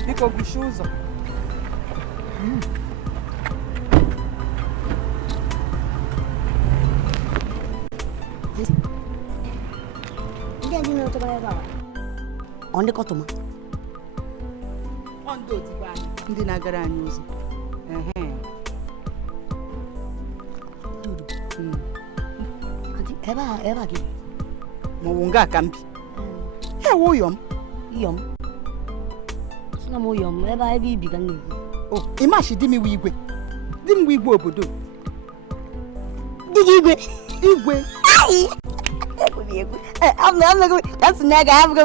Biko gushi ụzọ. Ọ ndị kọtụma? Ọ ndị otigbo anyị. Ndị na-agara anyị ozi. Ebe a gị? Ma ọ bụ nga aka mbi? Ya wụ ụyọ m. Ụyọ m? Sina m ụyọ m ebe ibi ka m na-ekwu. ịmachi di m iwe igwe di m igwe obodo di gị igwe igwe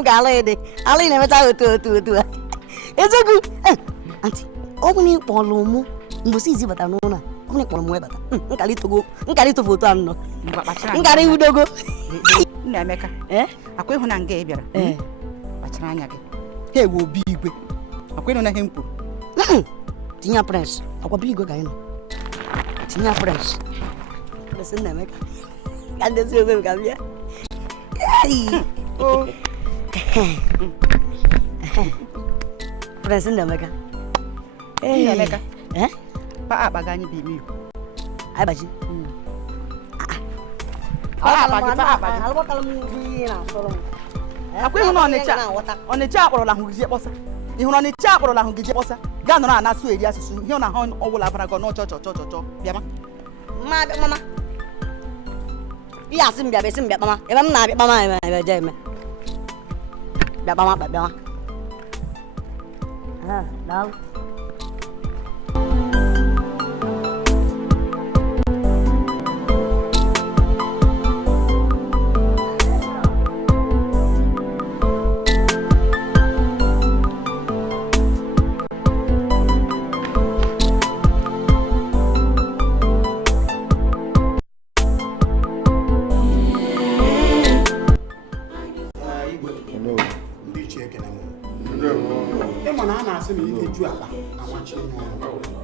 ga ala ede ala na-emeta otu a eziokwu antị ọ bụ na ịkpọrọ mụ mgbosi izi bata n'ụlọ a ọ bụ na ịkpọrọ m wee bata nkarị foto a nọ nkarị udogo nna Emeka akwa ịhụ na nga ị bịara kpachara anya gị ha ewe obi igwe akwa ịnụ na ihe m kwuru tinye prens akwa bụ igwe ka anyị nọ tinye prens nna Emeka ka ndezi obe m ka bịa prens nna Emeka nna Emeka pa akpa gị anyị bụ ime igwe abaji akwa ịhụ na Ọnịcha akpọrọla ahụ gị kpọsa ịhụrụ Ọnịcha akpọrọla ahụ gị kpọsa gaa nọrọ na-asụ eri asụsụ ihe na ahụ ọbụla abara gị n'ọchọchọchọchọ bịama mama ihe asị m bịa bịa kpama ebe m na-abịa kpama ebe je eme bịa kpama daalụ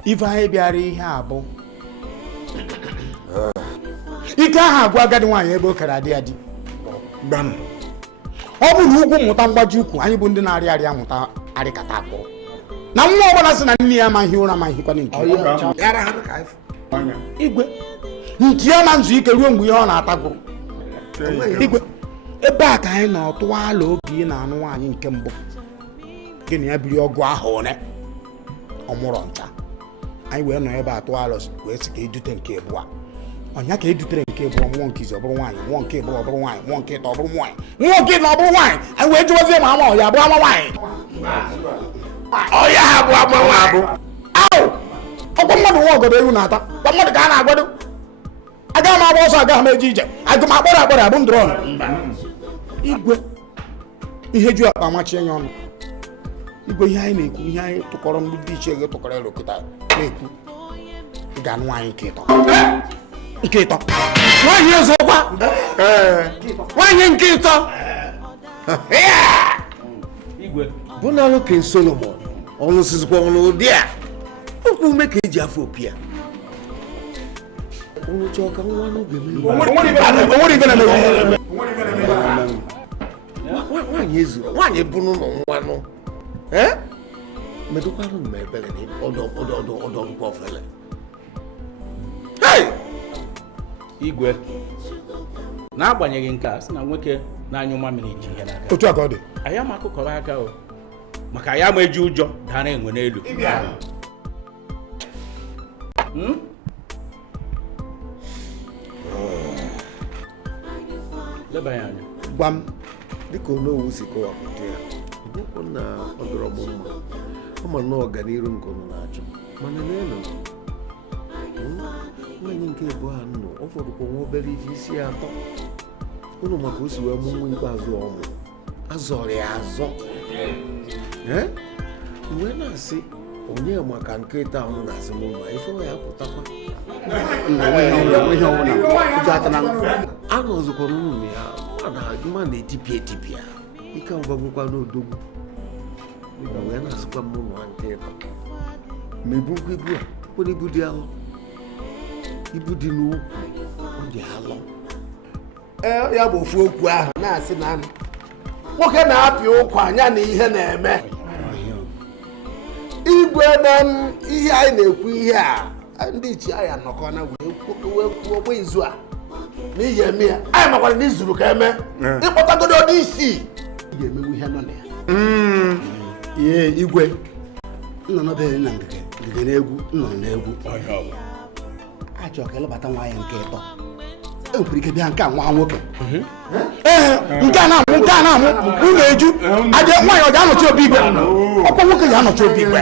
ife anyị bịara ihe a bụ ike ahụ agwa agadi nwaanyị ebe o kere adị ya dị gbam ọ bụ na ugwu mmụta mgbaji ukwu anyị bụ ndị na-arị arịa mmụta arịkata akpọ na nwa ọbụla sị na nne ya amaghị ụra amaghị kwana nke igwe nke ya na nzu ike ruo mgbe ihe ọ na-atagoro igwe ebe a ka anyị nọ tụwala oge ị na-anụ nwaanyị nke mbụ gị na ya biri ọgụ ahụ one ọmụrọ ncha anyị wee nọ ebe atụ alụs wee sị ka edute nke abụọ ọnya ka edutere nke abụọ mmụọ nke izi ọ bụrụ nwaanyị mmụọ nke abụọ ọ bụrụ nwaanyị mmụọ nke ịtọ ọ bụrụ nwaanyị mmụọ nke ịtọ ọ bụrụ nwaanyị anyị wee jụwazie ma ama ọya abụọ ama nwaanyị ọya ha bụ ama nwa abụ ahụ ọkwa mmadụ nwa ọgọdọ ewu na-ata kwa mmadụ ka a na-agwado agaghị m agba ọsọ agaghị m eje ije agụ m akpọrọ abụ ndụrọnụ igwe ihe ju akpa machie ya ọnụ igwe ihe anyị na-ekwu ihe anyị tụkọrọ ndị dị iche gị tụkọrọ elokọta na-ekwu ị ga-anụ nwaanyị nke ịtọ nwaanyị ọzọkwa nwaanyị nke ịtọ bụ na nwoke Solomon ọnụ sizikwa ọnụ ụdị a okwu ume ka eji afọ opi ya ọnwụcha ọka nwa n'oge nwaanyị ezuru nwaanyị bụ n'ụlọ nwanụ medụkwarụ m ebere ọdọ ngwa ofele igwe n'agbanyeghị nke a sị na nwoke na-anyụ mamịrị ji ihe n'aka otu a ka ọ dị anyị ama akụkọrọ aka o maka anyị ama eji ụjọ dara enwe n'elu leba ya anya gwa m dịka onowu si kọwapụta ya ọbụkwa na ọ dọrọ m mma ọ ma na ọganiru nke unu na-achọ mana n'elu nwaanyị nke abụọ a nọ ọ fọdụkwa nwa obere iji isi atọ unu maka o si wee mụ nwa ikpeazụ ọmụ azọrọ ya azọ mgbe na-asị onye maka nke taa mụ na-asị m mma ife ọ ya pụtakwa anọ ọzọkwara unu ya ma na-etipịa etipịa ike ọgbagwụkwa n'odogwu wee na-asịkwa m ụlọ nke ịtọ ma ebukwa ibu a kwere ibu dị alọ ibu dị n'ukwu ọ dị alọ ya bụ ofu okwu ahụ na-asị na nwoke na-apị ụkwa anya na ihe na-eme igwe na ihe anyị na-ekwu ihe a ndị iche anyị anọkọ na wee kwuo izu a n'ihi eme ya anyị makwara na izuru ka eme ịkpọtagodo n'isi ị ga-emewu ihe nọ na ya ihe igwe nọ n'obere na ngige na-egwu nọ na-egwu achọ ka ịlụbata nwaanyị nke ịtọ enwekwara ike bịa nke a nwa nwoke nke a na-amụ ụlọ eju adị nwaanyị ọ ga-anọchi obi igwe ọkwa nwoke ga-anọchi obi igwe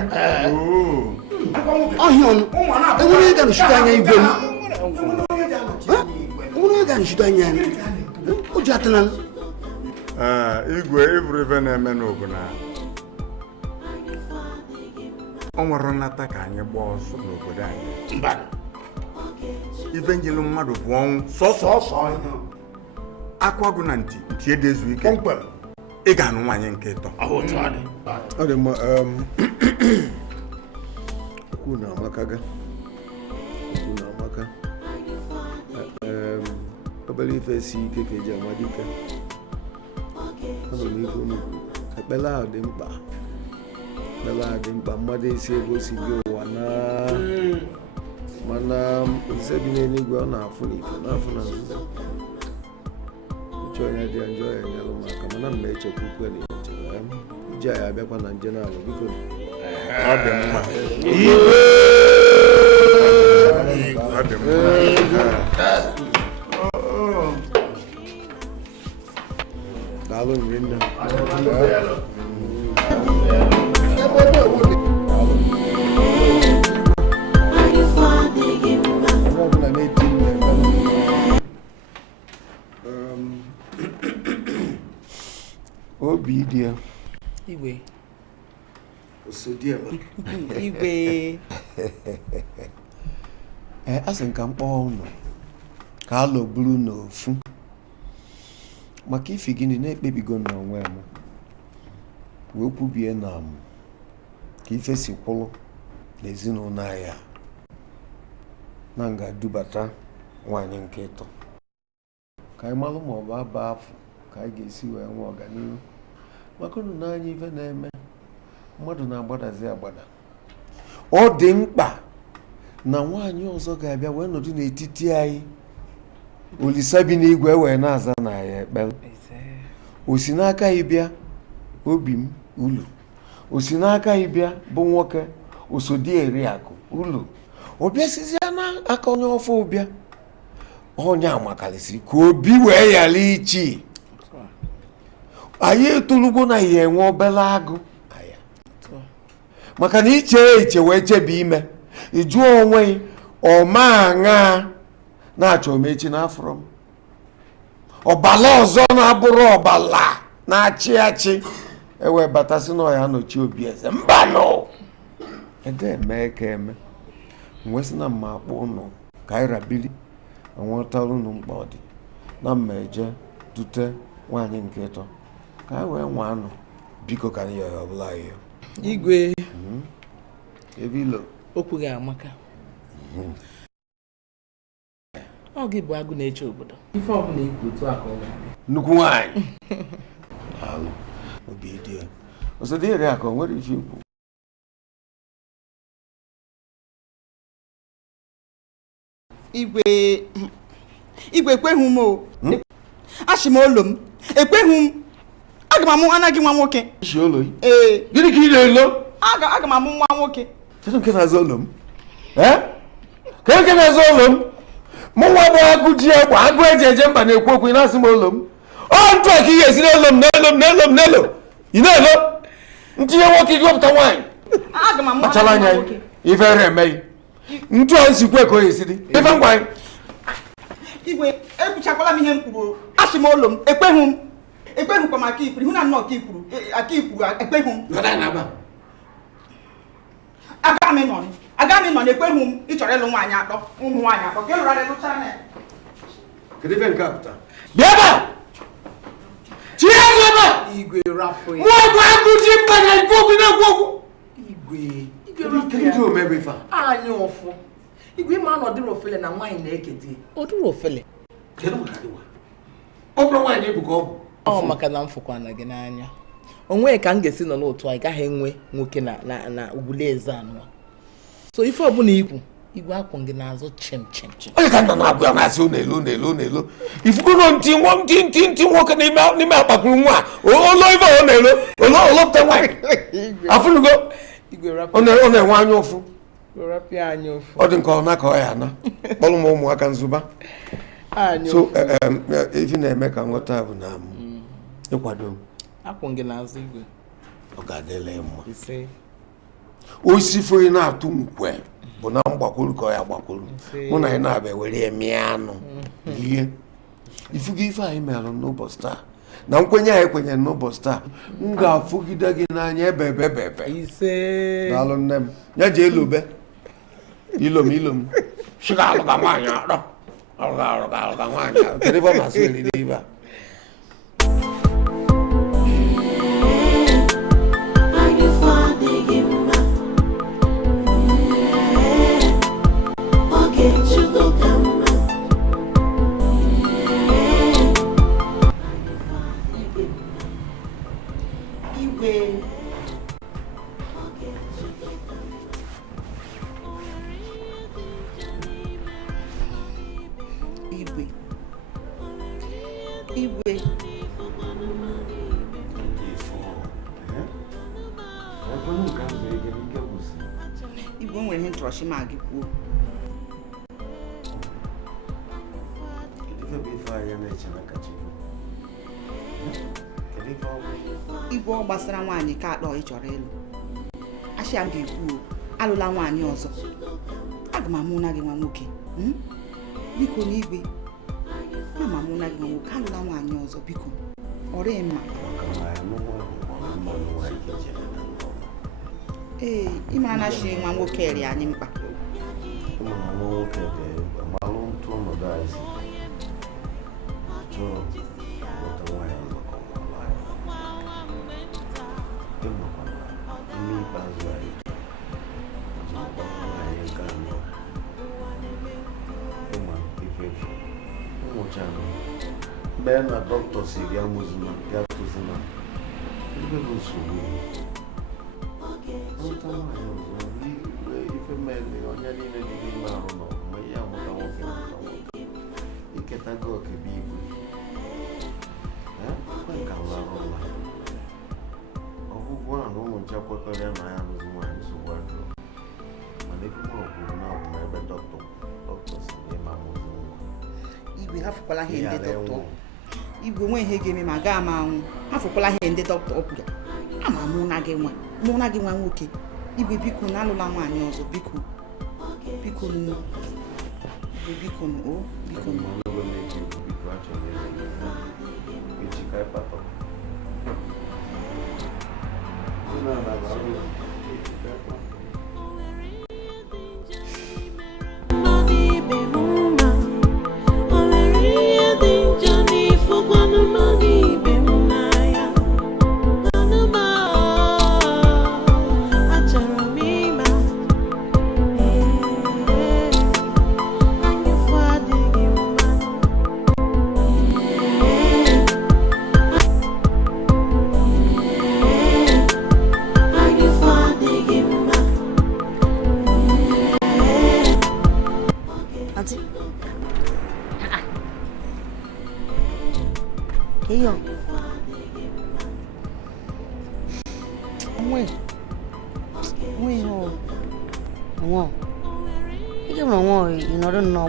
ọhịa ọnụ enwere ịga nchite anya igwe m enwere ịga nchite anya ụjọ atụla igwe ịbụrụ ife na-eme n'obodo o nwere nnata ka anyị gbaa ọsọ n'obodo anyị ife njelu mmadụ bụ ọnwụ sọsọ akwago na ntị edezu ike ị ga-anụ nwaanyị nke ịtọ ọ dị mma okwu na amaka obere ife si ike ka eji ama dike anọ n'ihu nnukwu ekpere ahụ dị mkpa mmadụ esi ebe o si gị ụwa mana ise bi n'eluigwe ọ na-afụ n'iko na-afụ na nzuzo uche onye dị ya njọ ya enyelụ m aka mana mma echekwa ukwe na ije anyị abịakwa na nje na-alụ biko ọ dị mma daalụ nri nne obi dị ya Igwe osodiema Igwe asị nka mkpọọ ụnụ ka a lọgburu n'ofu maka ifi gịnị na-ekpebigo n'onwe m wee kwubie na m ka ife si kwụrụ n'ezinụlọ anyị na nga dubata nwaanyị nke ịtọ ka anyị malụ ma ọ bụ aba afọ ka anyị ga-esi wee nwee ọganihu maka unu n'anya ife na-eme mmadụ na-agbadazi agbada ọ dị mkpa na nwaanyị ọzọ ga-abịa wee nọdụ n'etiti anyị olisa bi n'igwe wee na-aza na ya ekpere o si n'aka ya bịa obi m ụlọ o si n'aka ya bịa bụ nwoke osodi eri akụ ụlọ ọ bịasizia n'aka onye ọfọ ụbịa onye amakarịsị ka obi wee yala ichi anyị etolugbo na ihe enwe obere agụ maka na iche wee chebe ime ịjụọ onwe ọma aṅa na-achọ m echi n'afọrọ m ọbala ọzọ na-abụrụ ọbala na-achị achị ewee batasị na ọya nọchi obi eze mbanụ ede eme ka eme nwesị na mma akpọ ụnụ ka anyị rabili enwetara ụnụ mkpa ọ dị na mma eje dute nwaanyị nke ịtọ ka anyị wee nwa anụ biko ka anyị yọrọ ọbụla anyị Igwe ebe ilo okwu gị amaka ọ gị bụ agụ na-eche obodo ife ọbụla ikwu otu aka ọ ga-adị nnukwu nwaanyị alụ obi dị ya osodi eri aka o nwere ife ikwu Igwe ekweghị m o achị m olu m ekweghị m aga m amụ anaghị nwa nwoke ee gịnị ka ị na-elo aga m amụ nwa nwoke kedu nke na-azụ ụlọ m kedu nke na-azụ ụlọ m mụ nwa bụ agụ ji egbe agụ eji eje mba na-ekwu okwu ị na-asị m ụlọ m ọ ntụ a ka ị ga-esi n'elu m n'elu ị na-elo ntinye nwoke iji wepụta nwaanyị kpachala anya ife emeghị ntụ a nsikwu ka o esi dị ife ngwa anyị Igwe ekwuchakwala m ihe m kwuru achị m olu m ekweghị kwa maka ikpuru ihu na nnọọ aka ikwuru ekweghị m aga m ịnọ na ekweghị m ịchọrọ ịlụ nwaanyị atọ ụmụ nwaanyị atọ ka ịlụrụ adị lụchara na ya bịa ebe a tinye ego ebe a Igwe rapụ ya nwa bụ agụ ji mba na ikwu okwu na-ekwu okwu Igwe anya ụfụ Igwe ma na ọ dịrị ofele na nwaanyị na-ekete ọ dịrị ofele ọ bụrụ nwaanyị bụ ka ọ bụ ọ maka na m fụkwana gị n'anya onwe ka m ga-esi nọ n'otu anyị gaghị enwe nwoke na ugbule eze anọ so ife ọbụla ikwu Igwe akwụ gị n'azụ chim onye ka nna na-abụ ya na-asị ụnelo ifugono ntị nwoke n'ime akpakwuru nwa olo ife ọ na-elo olopụta nwaanyị afụnugo ọ na-enwe anya ụfụ ọ dị nke ọna ka ọ ya ana kpọrọ m ụmụaka nzụba so ife na-eme ka nghọta bụ na ịkwado akwụ gị n'azụ Igwe ọ ga-adịla mma osifo na-atụ nkwe bụ na mgbakwuru ka ya gbakwuru mụ na anyị na-abịa were ya mịa anụ ihe ifugo ife anyị merụ n'ụbọchị taa na nkwenye anyị kwenyere n'ụbọchị taa m ga-afụgide gị n'anya ebe daalụ nne m ya ji elobe ilom shiga alụga nwaanyị arọ alụga nwaanyị arọ kedu ebe ọ na-asụ eriri ibe a Igwe nwere ihe ntọrọchi ma gị kwuo. Igwe ọ gbasara nwaanyị ka akpọ ị chọrọ ịlụ. Achị m ga-ekwu alụla nwaanyị ọzọ. Aga m amụ na gị nwa nwoke. Biko n'igwe. Ama m amụ na gị nwa nwoke alụla nwaanyị ọzọ biko. Ọrịa mma. Ee, ịmara na shi nwa nwoke eri anyị mkpa. Mgbe na dọkịta si gị amụzina ya tụzina ebe bụ nsogbu ọta nwaanyị ọzọ ife mmele onye niile dị n'ime arụ nọ mgbe ihe amụta nwoke mụta nwoke iketago okebe igwe kwe ka larụla ọgwụgwọ ahụ ụmụ ncha kwekọrọ na ya alụzi nwaanyị nsogbu adịrọ mana ebe m ọgwụrụ na ọgwụ ebe dọkịta si n'ime amụzi nwa Igwe hafụkwala ihe ndị dọkịta. Igwe nwe ihe ga-eme ma gaa m anwụ. Hafụkwala ihe ndị dọkịta kwuru. Ama mụ na gị nwa nwoke. Igwe biko na alụla nwaanyị ọzọ biko. Biko nụ. Igwe biko nụ o biko nụ.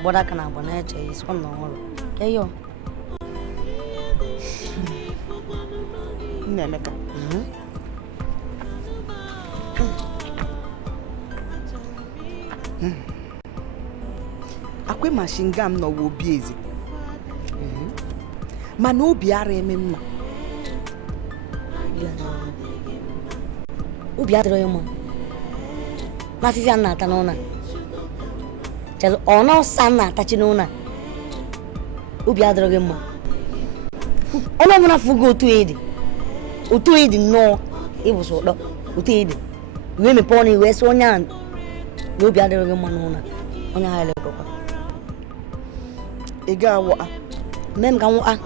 Boda kana bona eche is one no more. Keyo. Nemeka. Akwe machine gam no wo bi ezi. Mana obi ara eme mma. Obi adịrọ ya mma. Ma fifi an na-ata n'ụna. Chelo ono san na-atachi n'ụna. Obi adịrọ gị mma. Ono mụna fugo otu edi nnọọ ịbụsụ ụdọ otu edi. Iwe mepe ọnụ iwe sị onye a na obi adịrọ gị mma n'ụna. Onye ha elekọkwa. Ị ga-awọ Mem ka nwa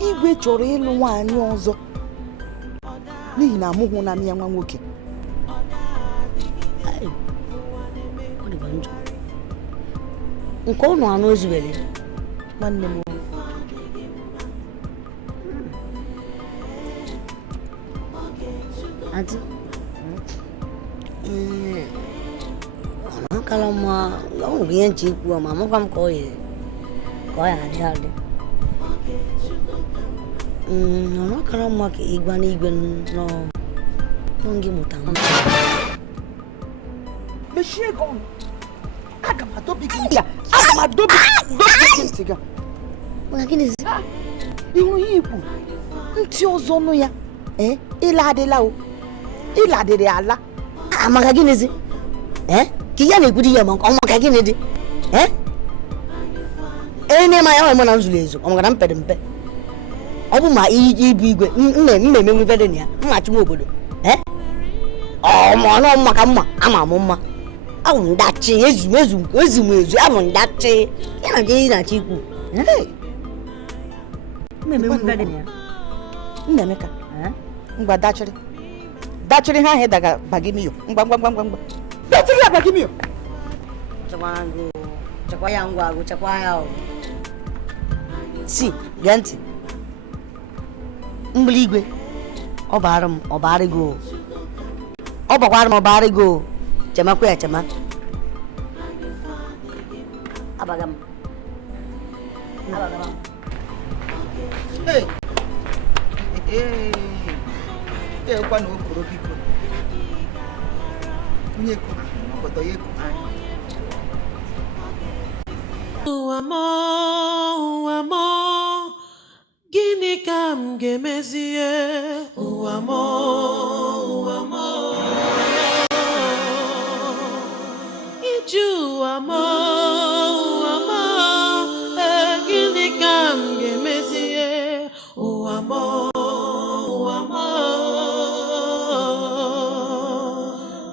Igwe chọrọ ịlụ nwaanyị ọzọ n'ihi na amụghụ na ya nwa nwoke. Ọ dịkwa njọ. Nke ụnụ anụ ozubere nwanne m. Ati. Kalau mau kamu biar cikgu mama kamu kau ya ada. Mama kalau mau ke Igwe no Nongi mutam. Meshie gon. Aga madobi kinga. Aga madobi. Dobi kinga. Magini. Ihu ibu. Nti ozo no ya. Ila adela o. Ila adere ala. Magini zi. Kiya na egudi ya ma o magini di. Ene ma ya mo na nzulezo. O magana mpede mpe. Obu ma ibu igwe. Mmemme mu vede ni ya. Mma chi mo obodo. Mo no maka mma ama mo mma. Awu ndachi ezu awu ndachi. Ya na je na chi ku. Mmemme mu vede ni ya. Nnemeka. Ngba dachiri ha he daga bagimiyo. Ngba. Dachiri ya bagimiyo. Chakwa ya. Si, ganti. Igwe. Obarigo. Obarigo. Chama kwa chama. Abagam. Hey. Kwa no okoro biko. Nyeko, obodo yeko. Ụwa mọ, gịnị ka m ga-emezie? Ụwa mọ. Iji ụwa mọ, gịnị ka m ga-emezie? Ụwa mọ.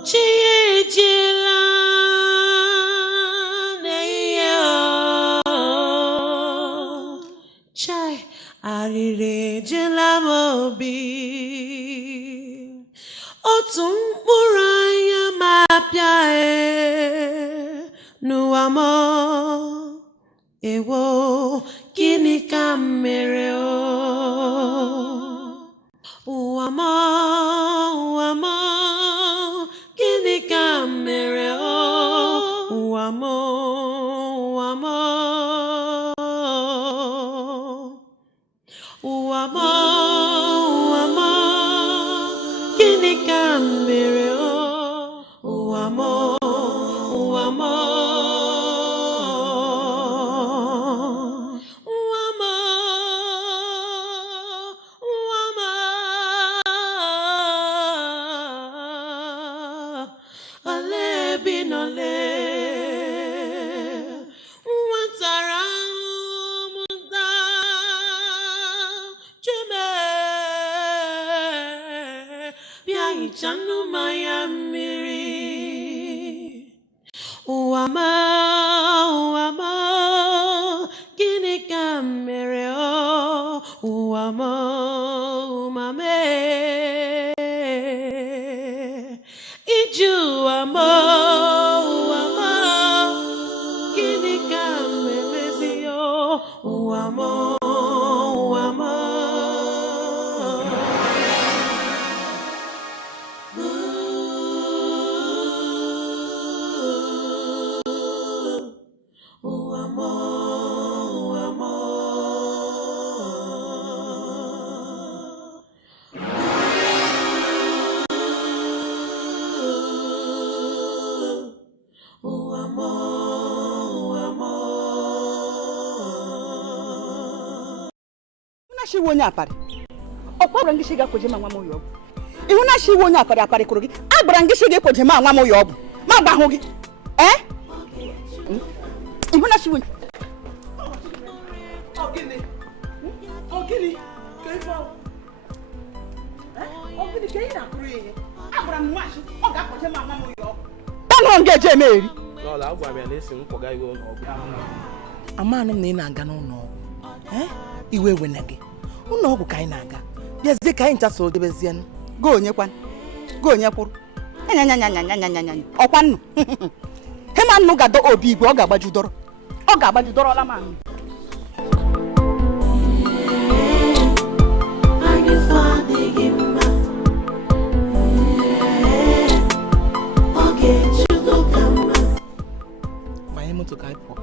Chi ejila arịrị ejela m obi, otu mkpụrụ anya ma apịa n'ụwa m. Ewo, gịnị ka m mere ụwa m, gịnị ka m mere ụwa m. Gịnị ka m mere ụwa m. Ole bi n'ole nwatara mụta chime bịa hicha mmanya mmiri. Ụwa m, gịnị ka m mere ụwa m, mame iji ụwa m, gịnị ka m emezi ụwa m. Shi wonye apari. Okwa brangi shiga kojema nwa mo yobu. Ihu na shi wonye apari koro gi. Abrangi shiga kojema nwa mo yobu. Ma gba ho gi. Ihu na shi wonye. Ogini. Kefo. Ogini ke ina kuru yin. Abram nwa shi o ga kojema nwa mo yobu. Tanu nge je meri. No la agwa bia lesi nkwoga iwe ogu. Amanu m na ị na-aga n'ụlọ ọgwụ. Iwe wena gị. Ụlọ ọgwụ ka anyị na-aga. Bịazie ka anyị nchasa odebezienụ. Go onye kwuru. Anya. Ọkwa nnu. Hema nnu ga-adọ obi igwe, ọ ga-agbajudọrọ. Ọ ga-agbajudọrọla ma nnu. Manye moto ka anyị pụọ.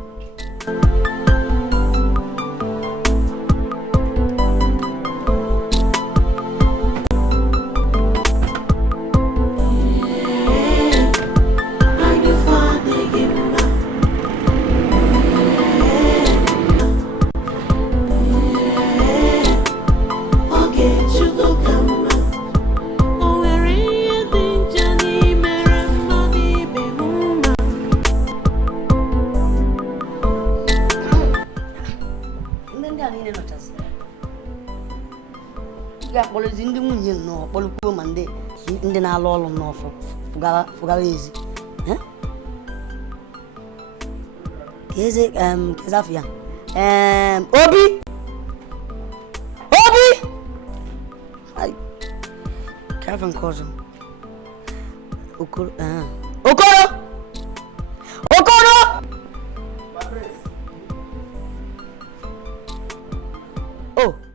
nọchasị ga-akpọrọzi ndị nwunye nnọọ kpọrọkwuo ma ndị na-alụ ọrụ n'ọfụ fụgara ezi keze afọ ya Obi ka afọ nke ọzọ Okoro oh